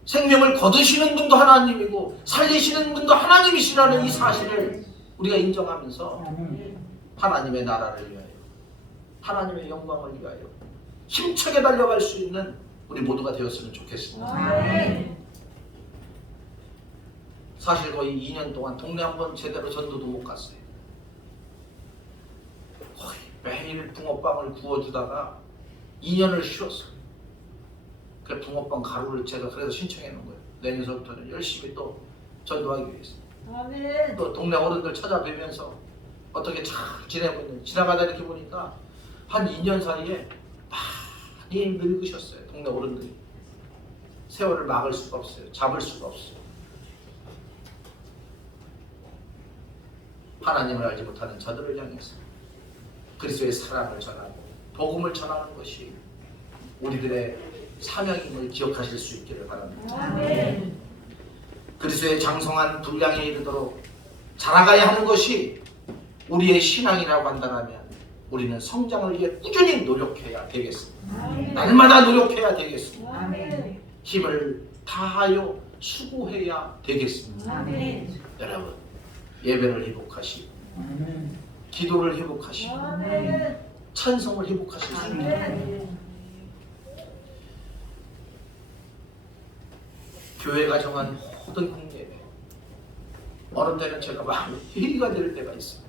생명을 거두시는 분도 하나님이고 살리시는 분도 하나님이시라는 이 사실을 우리가 인정하면서 하나님의 나라를 위하여, 하나님의 영광을 위하여 힘차게 달려갈 수 있는 우리 모두가 되었으면 좋겠습니다. 사실 거의 2년 동안 동네 한번 제대로 전도도 못 갔어요. 거의 매일 붕어빵을 구워주다가 2년을 쉬었어요. 그 붕어빵 가루를 제가 그래서 신청해 놓은 거예요. 내년서부터는 열심히 또 전도하기 위해서. 또 동네 어른들 찾아뵈면서 어떻게 잘 지내고 있는지 지나가다 이렇게 보니까 한 2년 사이에 많이 늙으셨어요. 동네 어른들이. 세월을 막을 수가 없어요. 잡을 수가 없어요. 하나님을 알지 못하는 저들을 향해서 그리스도의 사랑을 전하고 복음을 전하는 것이 우리들의 사명임을 기억하실 수 있기를 바랍니다. 그리스도의 장성한 분량에 이르도록 자라가야 하는 것이 우리의 신앙이라고 한다면 우리는 성장을 위해 꾸준히 노력해야 되겠습니다. 날마다 노력해야 되겠습니다. 힘을 다하여 수고해야 되겠습니다. 여러분, 예배를 회복하시고 기도를 회복하시고 찬송을 회복하실 수 있도록 교회가 정한 모든 공예배, 어느 때는 제가 막 회의가 될 때가 있습니다.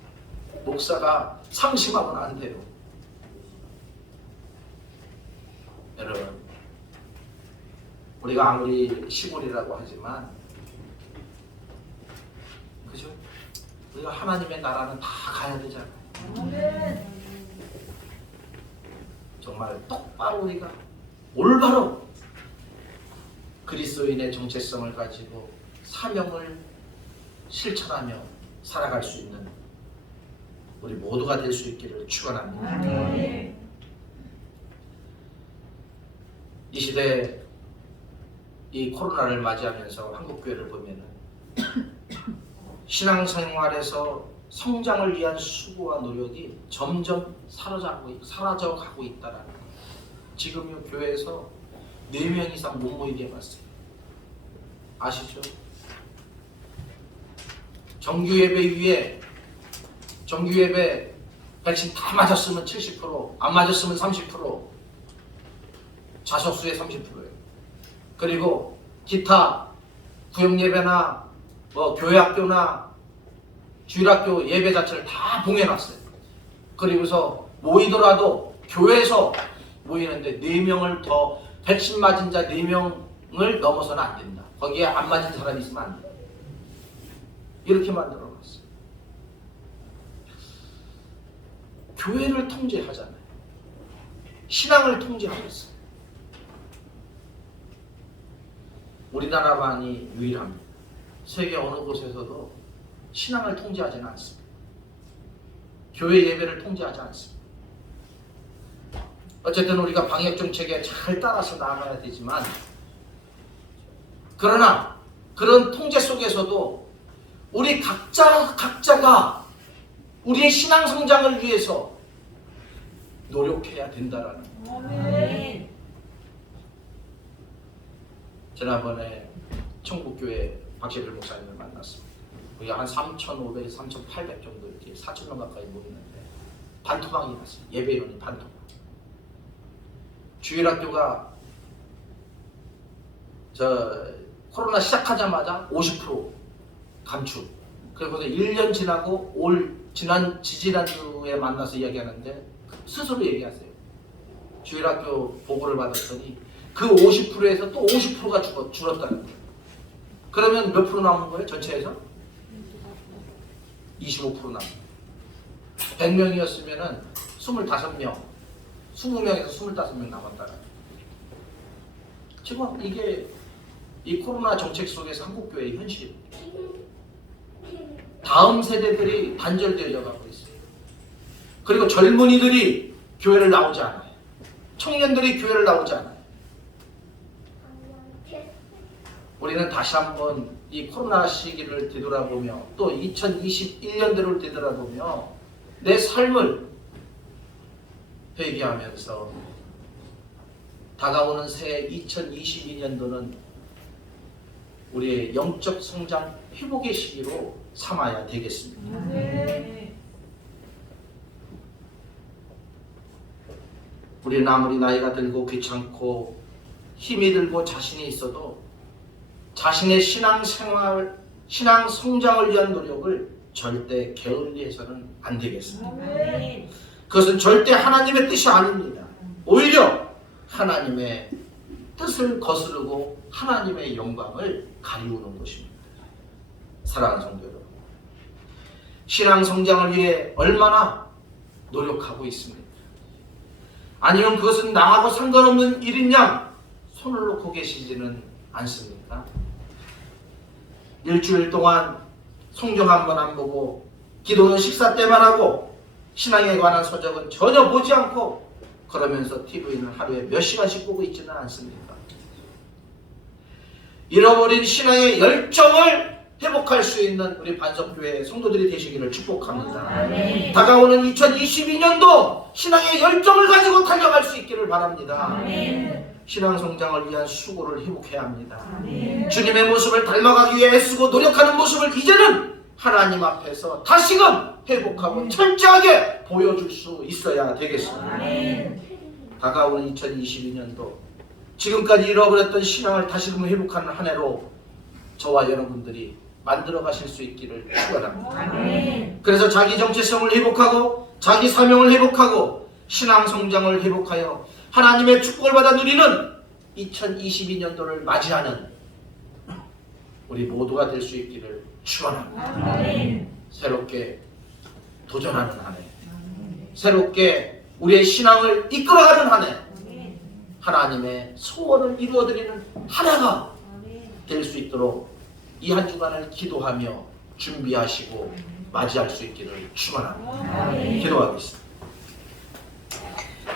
목사가 상심하면 안 돼요. 여러분, 우리가 아무리 시골이라고 하지만 그죠? 우리가 하나님의 나라는 다 가야 되잖아요. 정말 똑바로 우리가 올바로 그리스도인의 정체성을 가지고 사명을 실천하며 살아갈 수 있는 우리 모두가 될 수 있기를 축원합니다. 이 시대 이 코로나를 맞이하면서 한국교회를 보면은 신앙생활에서 성장을 위한 수고와 노력이 점점 사라져가고 있다라는 것. 지금 이 교회에서 4명 이상 못 모이게 해봤어요. 아시죠? 정규예배 백신 다 맞았으면 70%, 안 맞았으면 30%, 좌석수의 30%예요. 그리고 기타 구역예배나 교회학교나 주일학교 예배 자체를 다 봉해놨어요. 그리고서 모이더라도 교회에서 모이는데 4명을 더 백신 맞은 자 4명을 넘어서는 안 된다. 거기에 안 맞은 사람이 있으면 안 된다. 이렇게 만들어놨어요. 교회를 통제하잖아요. 신앙을 통제하겠어요. 우리나라만이 유일합니다. 세계 어느 곳에서도 신앙을 통제하지는 않습니다. 교회 예배를 통제하지 않습니다. 어쨌든 우리가 방역 정책에 잘 따라서 나가야 되지만, 그러나 그런 통제 속에서도 우리 각자가 우리의 신앙 성장을 위해서 노력해야 된다라는 거예요. 지난번에 청북교회 박재필 목사님을 만났습니다. 우리 한 3,500, 3,800 정도 이렇게 4,000명 가까이 모이는데 반토막이 났어요. 예배인원이 반토막. 주일학교가 코로나 시작하자마자 50% 감축. 그리고 1년 지나고 지지난주에 만나서 이야기하는데 스스로 얘기하세요. 주일학교 보고를 받았더니 그 50%에서 또 50%가 줄었다는 거예요. 그러면 몇 프로 남은 거예요? 전체에서? 25% 남은 거예요. 100명이었으면 25명, 20명에서 25명 남았다는 거예요. 지금 이게 이 코로나 정책 속에서 한국교회의 현실입니다. 다음 세대들이 단절되어 가고 있어요. 그리고 젊은이들이 교회를 나오지 않아요. 청년들이 교회를 나오지 않아요. 우리는 다시 한번 이 코로나 시기를 되돌아보며 또 2021년대를 되돌아보며 내 삶을 회개하면서 다가오는 새해 2022년도는 우리의 영적 성장 회복의 시기로 삼아야 되겠습니다. 우리는 아무리 나이가 들고 귀찮고 힘이 들고 자신이 있어도 자신의 신앙 성장을 위한 노력을 절대 게을리해서는 안 되겠습니다. 그것은 절대 하나님의 뜻이 아닙니다. 오히려 하나님의 뜻을 거스르고 하나님의 영광을 가리우는 것입니다. 사랑하는 성도 여러분, 신앙 성장을 위해 얼마나 노력하고 있습니까? 아니면 그것은 나하고 상관없는 일인 양 손을 놓고 계시지는 않습니까? 일주일 동안 성경 한 번 안 보고 기도는 식사 때만 하고 신앙에 관한 서적은 전혀 보지 않고 그러면서 TV는 하루에 몇 시간씩 보고 있지는 않습니까? 잃어버린 신앙의 열정을 회복할 수 있는 우리 반석교회 성도들이 되시기를 축복합니다. 다가오는 2022년도 신앙의 열정을 가지고 달려갈 수 있기를 바랍니다. 신앙 성장을 위한 수고를 회복해야 합니다. 주님의 모습을 닮아가기 위해 애쓰고 노력하는 모습을 이제는 하나님 앞에서 다시금 회복하고 철저하게 보여줄 수 있어야 되겠습니다. 다가오는 2022년도 지금까지 잃어버렸던 신앙을 다시금 회복하는 한 해로 저와 여러분들이 만들어 가실 수 있기를 축원합니다. 그래서 자기 정체성을 회복하고 자기 사명을 회복하고 신앙 성장을 회복하여 하나님의 축복을 받아 누리는 2022년도를 맞이하는 우리 모두가 될 수 있기를 축원합니다. 새롭게 도전하는 한 해, 새롭게 우리의 신앙을 이끌어가는 한 해, 하나님의 소원을 이루어드리는 한 해가 될 수 있도록 이 한 주간을 기도하며 준비하시고 맞이할 수 있기를 축원합니다. 기도하겠습니다.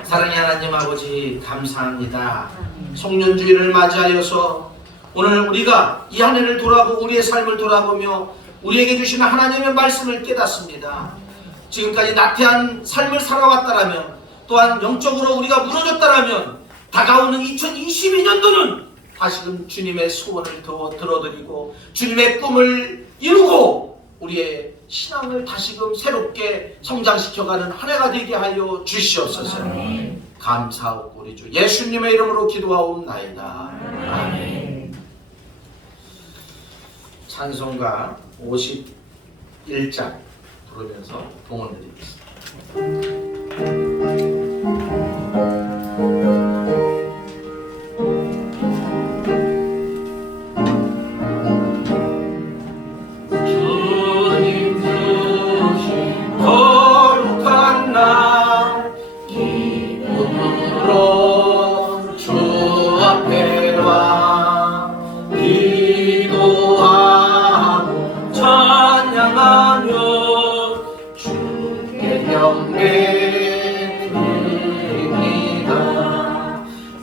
사랑의 하나님 아버지 감사합니다. 송년주일을 맞이하여서 오늘 우리가 이 한 해를 돌아보고 우리의 삶을 돌아보며 우리에게 주시는 하나님의 말씀을 깨닫습니다. 지금까지 나태한 삶을 살아왔다라면 또한 영적으로 우리가 무너졌다라면 다가오는 2022년도는 다시금 주님의 소원을 더 들어드리고 주님의 꿈을 이루고 우리의 신앙을 다시금 새롭게 성장시켜가는 한 해가 되게 하여 주시옵소서. 감사하고 우리 주 예수님의 이름으로 기도하옵나이다. 아멘. 찬송가 51장 부르면서 봉헌 드리겠습니다.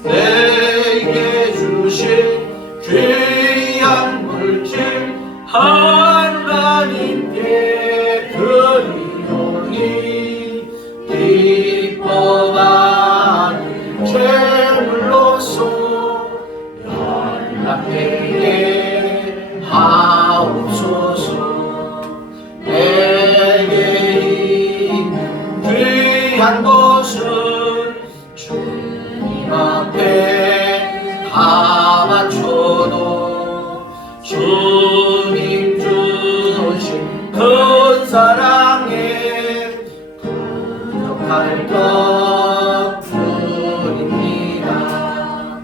내게 주신 귀한 물질 하나님께 드리오니 기뻐하는 제물로서 연락되게 하옵소서. 내게 있는 귀한 것은 주님 앞에 다 바쳐도 주님 주신 큰 사랑에 부족할 것뿐입니다.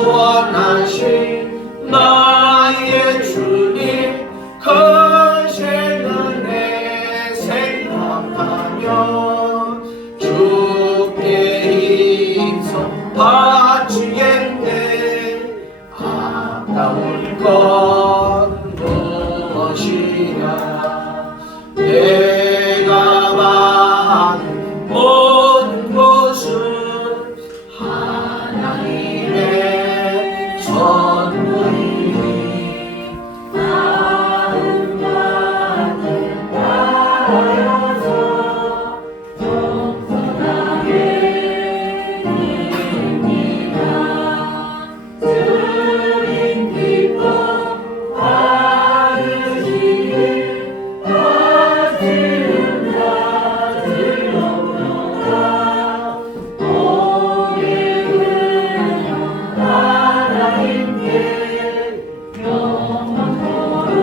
구원하신 나의 주님 크신 은혜 생각하며 주께 힘써 바치겠네. 아까울 건 무엇이냐. 내가 받은 모든 것은 하나님의 선물이니 마음만을 다하여서 겸손하게 드립니다. 주님 기뻐 받으시길 거스른 자들 없노라. 오늘 은영 하나님께 영원토록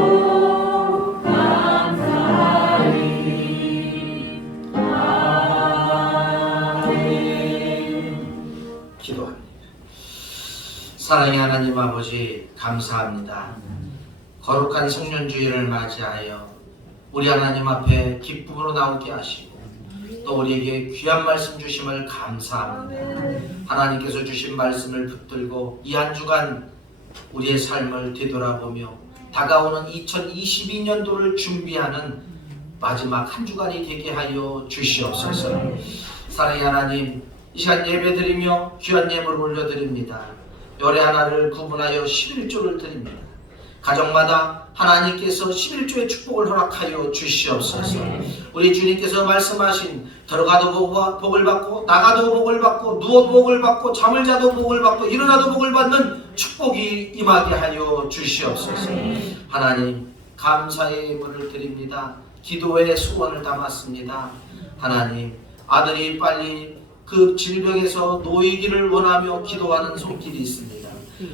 감사하리. 아멘. 기도합니다. 사랑의 하나님 아버지 감사합니다. 거룩한 성년주일을 맞이하여 우리 하나님 앞에 기쁨으로 나오게 하시고 또 우리에게 귀한 말씀 주심을 감사합니다. 하나님께서 주신 말씀을 붙들고 이 한 주간 우리의 삶을 되돌아보며 다가오는 2022년도를 준비하는 마지막 한 주간이 되게 하여 주시옵소서. 사랑의 하나님, 이 시간 예배드리며 귀한 예물을 올려드립니다. 열의 하나를 구분하여 11조를 드립니다. 가정마다 하나님께서 11조의 축복을 허락하여 주시옵소서. 우리 주님께서 말씀하신 들어가도 복을 받고 나가도 복을 받고 누워도 복을 받고 잠을 자도 복을 받고 일어나도 복을 받는 축복이 임하게 하여 주시옵소서. 하나님, 감사의 예물을 드립니다. 기도의 소원을 담았습니다. 하나님, 아들이 빨리 그 질병에서 놓이기를 원하며 기도하는 손길이 있습니다.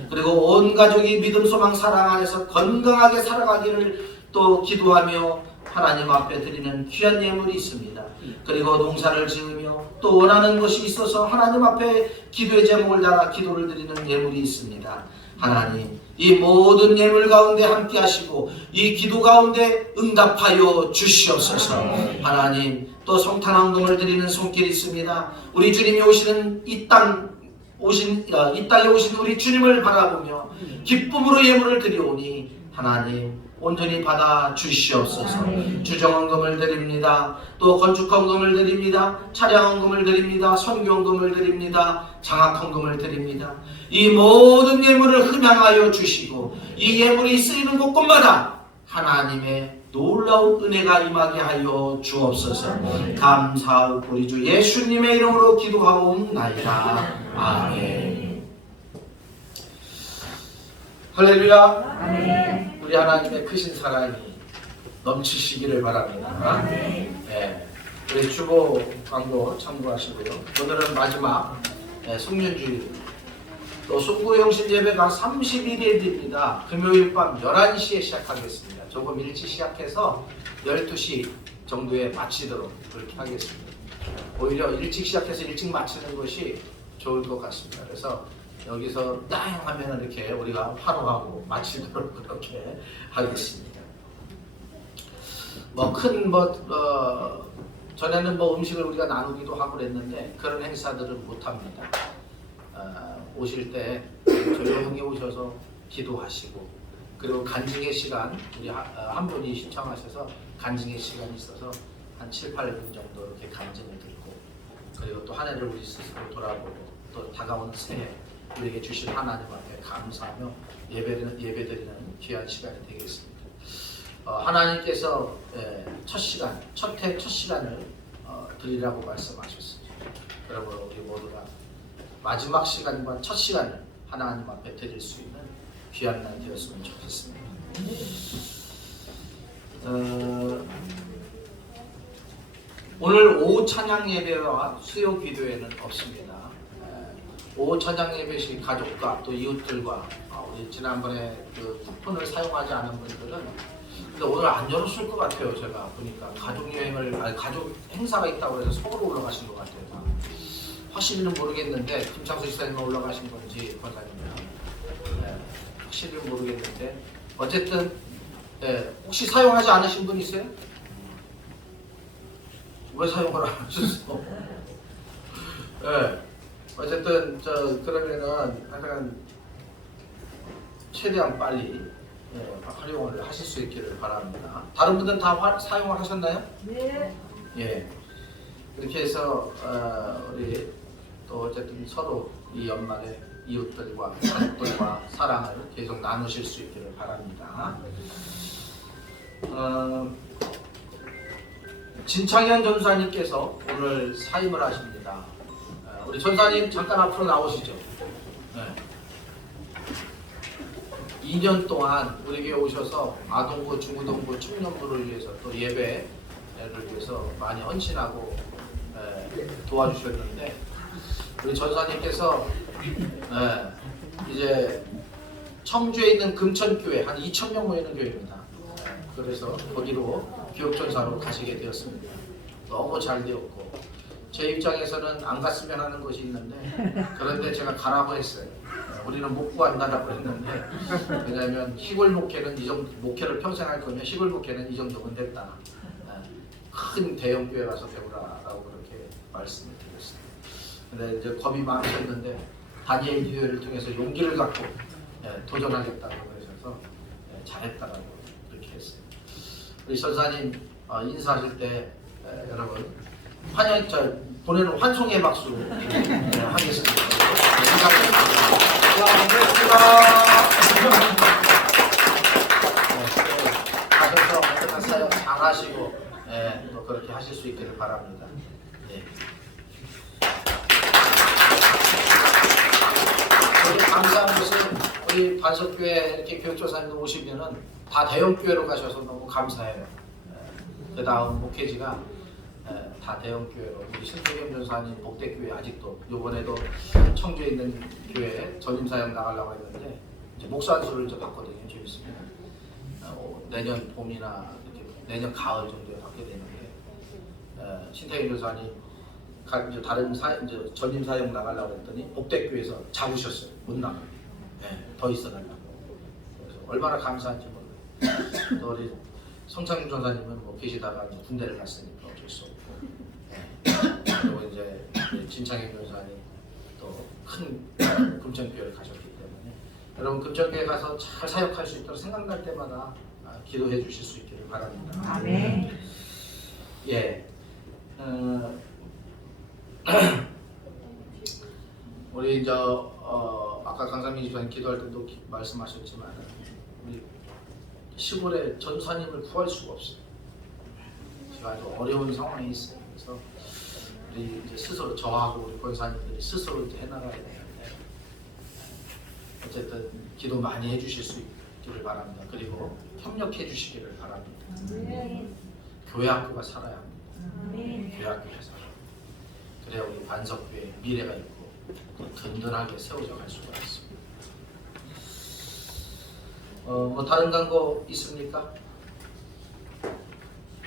그리고 온 가족이 믿음, 소망, 사랑 안에서 건강하게 살아가기를 또 기도하며 하나님 앞에 드리는 귀한 예물이 있습니다. 그리고 농사를 지으며 또 원하는 것이 있어서 하나님 앞에 기도의 제목을 달아 기도를 드리는 예물이 있습니다. 하나님, 이 모든 예물 가운데 함께 하시고 이 기도 가운데 응답하여 주시옵소서. 하나님, 또 성탄헌금을 드리는 손길이 있습니다. 우리 주님이 오시는 이 땅에 오신 우리 주님을 바라보며 기쁨으로 예물을 드리오니 하나님 온전히 받아 주시옵소서. 주정헌금을 드립니다. 또 건축헌금을 드립니다. 차량헌금을 드립니다. 선교헌금을 드립니다. 장학헌금을 드립니다. 이 모든 예물을 흠양하여 주시고 이 예물이 쓰이는 곳곳마다 하나님의 놀라운 은혜가 임하게 하여 주옵소서. 감사하고 우리 주 예수님의 이름으로 기도하옵나이다. 아멘. 할렐루야. 아멘. 우리 하나님의 크신 사랑이 넘치시기를 바랍니다. 네. 우리 주보 광고 참고하시고요. 오늘은 마지막 송년주일, 또 송구영신 예배가 31일입니다. 금요일 밤 11시에 시작하겠습니다. 조금 일찍 시작해서 12시 정도에 마치도록 그렇게 하겠습니다. 오히려 일찍 시작해서 일찍 마치는 것이 좋을 것 같습니다. 그래서 여기서 땅 하면 이렇게 우리가 화로하고 마치도록 그렇게 하겠습니다. 전에는 음식을 우리가 나누기도 하고 그랬는데 그런 행사들은 못합니다. 오실 때 조용히 오셔서 기도하시고, 그리고 간증의 시간, 우리 한 분이 신청하셔서 간증의 시간이 있어서 한 7, 8분 정도 이렇게 간증을 듣고, 그리고 또 한 해를 우리 스스로 돌아보고 또 다가오는 새해 우리에게 주신 하나님 앞에 감사하며 예배드리는 귀한 시간이 되겠습니다. 하나님께서 첫 시간을 드리라고 말씀하셨습니다. 여러분, 우리 모두가 마지막 시간과 첫 시간을 하나님 앞에 드릴 수 있는 귀한 날 되었으면 좋겠습니다. 오늘 오후 찬양 예배와 수요 기도회는 없습니다. 오후 찬양 예배 시 가족과 또 이웃들과, 우리 지난번에 그 쿠폰을 사용하지 않은 분들은 근데 오늘 안 열었을 것 같아요. 제가 보니까 가족 행사가 있다고 해서 서울로 올라가신 것 같아요. 확실히는 모르겠는데 김창수 지사님만 올라가신 건지 권사님이랑 확실히는 모르겠는데 어쨌든 혹시 사용하지 않으신 분 있어요? 왜 사용을 안 하셨어? 어쨌든 그러면은 약간 최대한 빨리 활용을 하실 수 있기를 바랍니다. 다른 분들은 다 사용을 하셨나요? 네. 예. 그렇게 해서 우리 또 어쨌든 서로 이 연말에 이웃들과 가족들과 사랑을 계속 나누실 수 있기를 바랍니다. 진창현 전사님께서 오늘 사임을 하십니다. 우리 전사님 잠깐 앞으로 나오시죠. 2년 동안 우리 교회 오셔서 아동부, 중고등부, 청년부를 위해서 또 예배를 위해서 많이 헌신하고 도와주셨는데, 우리 전사님께서 이제 청주에 있는 금천교회 한 2,000명 모이는 교회입니다. 그래서 거기로 교육전사로 가시게 되었습니다. 너무 잘 되었고, 제 입장에서는 안 갔으면 하는 것이 있는데, 그런데 제가 가라고 했어요. 우리는 못 구한다라고 했는데, 왜냐하면 시골 목회는 이 정도, 목회를 평생 할 거면 시골 목회는 이 정도면 됐다. 큰 대형 교회 가서 배우라라고 그렇게 말씀을 드렸습니다. 근데 이제 겁이 많으셨는데 다니엘 기도회를 통해서 용기를 갖고 도전하겠다고 그러셔서 잘했다라고 그렇게 했습니다. 우리 전사님 인사하실 때 여러분 보내는 환송의 박수 하겠습니다. 가셔서 어떤 사역 잘 하시고 또 그렇게 하실 수 있기를 바랍니다. 감사한 것은 우리 반석교회 이렇게 교육조사님들 오시면은 다 대형교회로 가셔서 너무 감사해요. 그 다음 목회지가 다 대형교회로 우리 신태겸 전사님 복대교회 아직도 요번에도 청주에 있는 교회 전임사역 나가려고 했는데 이제 목사수를 좀 받거든요. 좀 있으면 내년 봄이나 이렇게 내년 가을 정도에 받게 되는데 신태겸 전사님 이제 다른 이제 전임사역 나가려고 했더니 복대교회에서 잡으셨어요. 못 나가. 더 있어달라고. 그래서 얼마나 감사한지 몰라요. 또 우리 성창준 전사님은 뭐 계시다가 군대를 갔으니까 어쩔 수 없고. 그리고 이제 진창현 전사님 또 큰 금천교회를 가셨기 때문에 여러분 금천교회 가서 잘 사역할 수 있도록 생각날 때마다 기도해 주실 수 있기를 바랍니다. 아멘. 예. 우리 이제 아까 강상민 집사님 기도할 때도 말씀하셨지만 우리 시골에 전사님을 구할 수가 없어요. 지금 아주 어려운 상황에 있어요. 그래서 우리 이제 스스로 저하고 우리 권사님들이 스스로 이제 해나가야 되는데 어쨌든 기도 많이 해주실 수 있기를 바랍니다. 그리고 협력해 주시기를 바랍니다. 교회 학교가 살아야 합니다. 교회 학교가 살아야 합니다. 그래야 우리 반석교회 미래가 있고 또 든든하게 세워져 갈 수가 있습니다. 뭐 다른 광고 있습니까?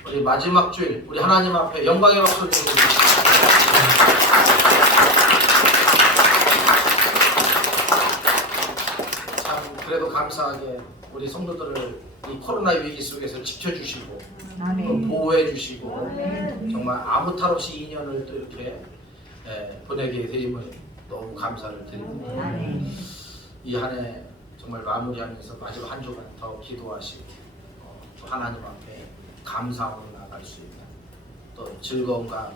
우리 마지막 주일 우리 하나님 앞에 영광의 박수를 드립니다. 참 그래도 감사하게 우리 성도들을 이 코로나 위기 속에서 지켜주시고 보호해 주시고 정말 아무 탈 없이 2년을 또 이렇게 보내게 되임을 너무 감사를 드립니다. 이 한 해 정말 마무리하면서 마지막 한 주간 더 기도하시고 또 하나님 앞에 감사함으로 나아갈 수 있는 또 즐거움과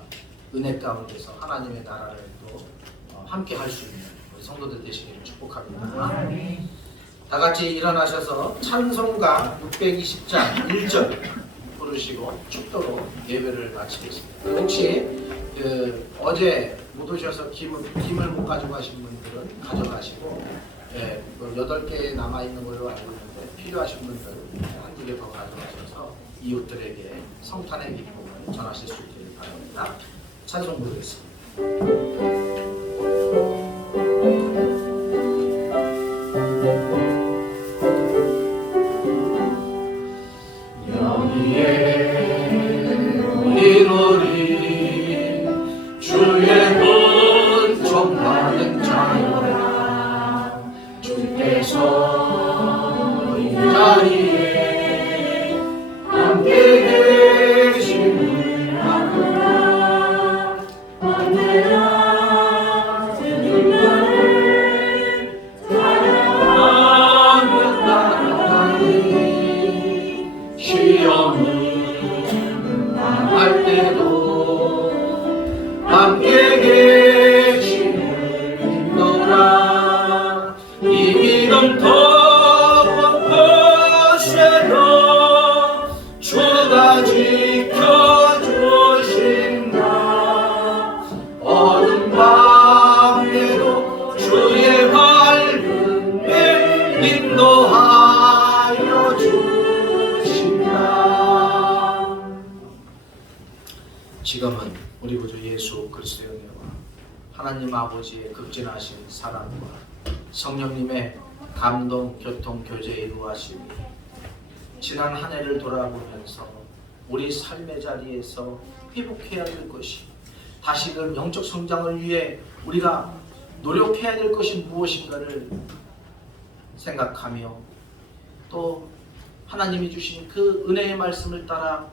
은혜 가운데서 하나님의 나라를 또 함께 할 수 있는 우리 성도들 되시기를 축복합니다. 다 같이 일어나셔서 찬송가 620장 1절 부르시고 축도로 예배를 마치겠습니다. 혹시 어제 못 오셔서 김을 못 가지고 가신 분들은 가져가시고 8개 남아있는 걸로 알고 있는데 필요하신 분들은 한두 개 더 가져가셔서 이웃들에게 성탄의 기쁨을 전하실 수 있기를 바랍니다. 찬송 부르겠습니다. 지금은 우리 구주 예수 그리스도의 은혜와 하나님 아버지의 극진하신 사랑과 성령님의 감동, 교통, 교제 이루하심이 지난 한 해를 돌아보면서 우리 삶의 자리에서 회복해야 될 것이 다시금 영적 성장을 위해 우리가 노력해야 될 것이 무엇인가를 생각하며 또 하나님이 주신 그 은혜의 말씀을 따라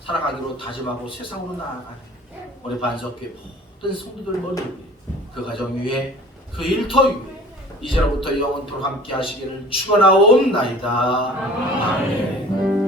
살아가기로 다짐하고 세상으로 나아가는 우리 반석교회 모든 성도들 머리 위에 그 가정 위에 그 일터 위에 이제로부터 영원토록 함께 하시기를 축원하옵나이다. 아멘.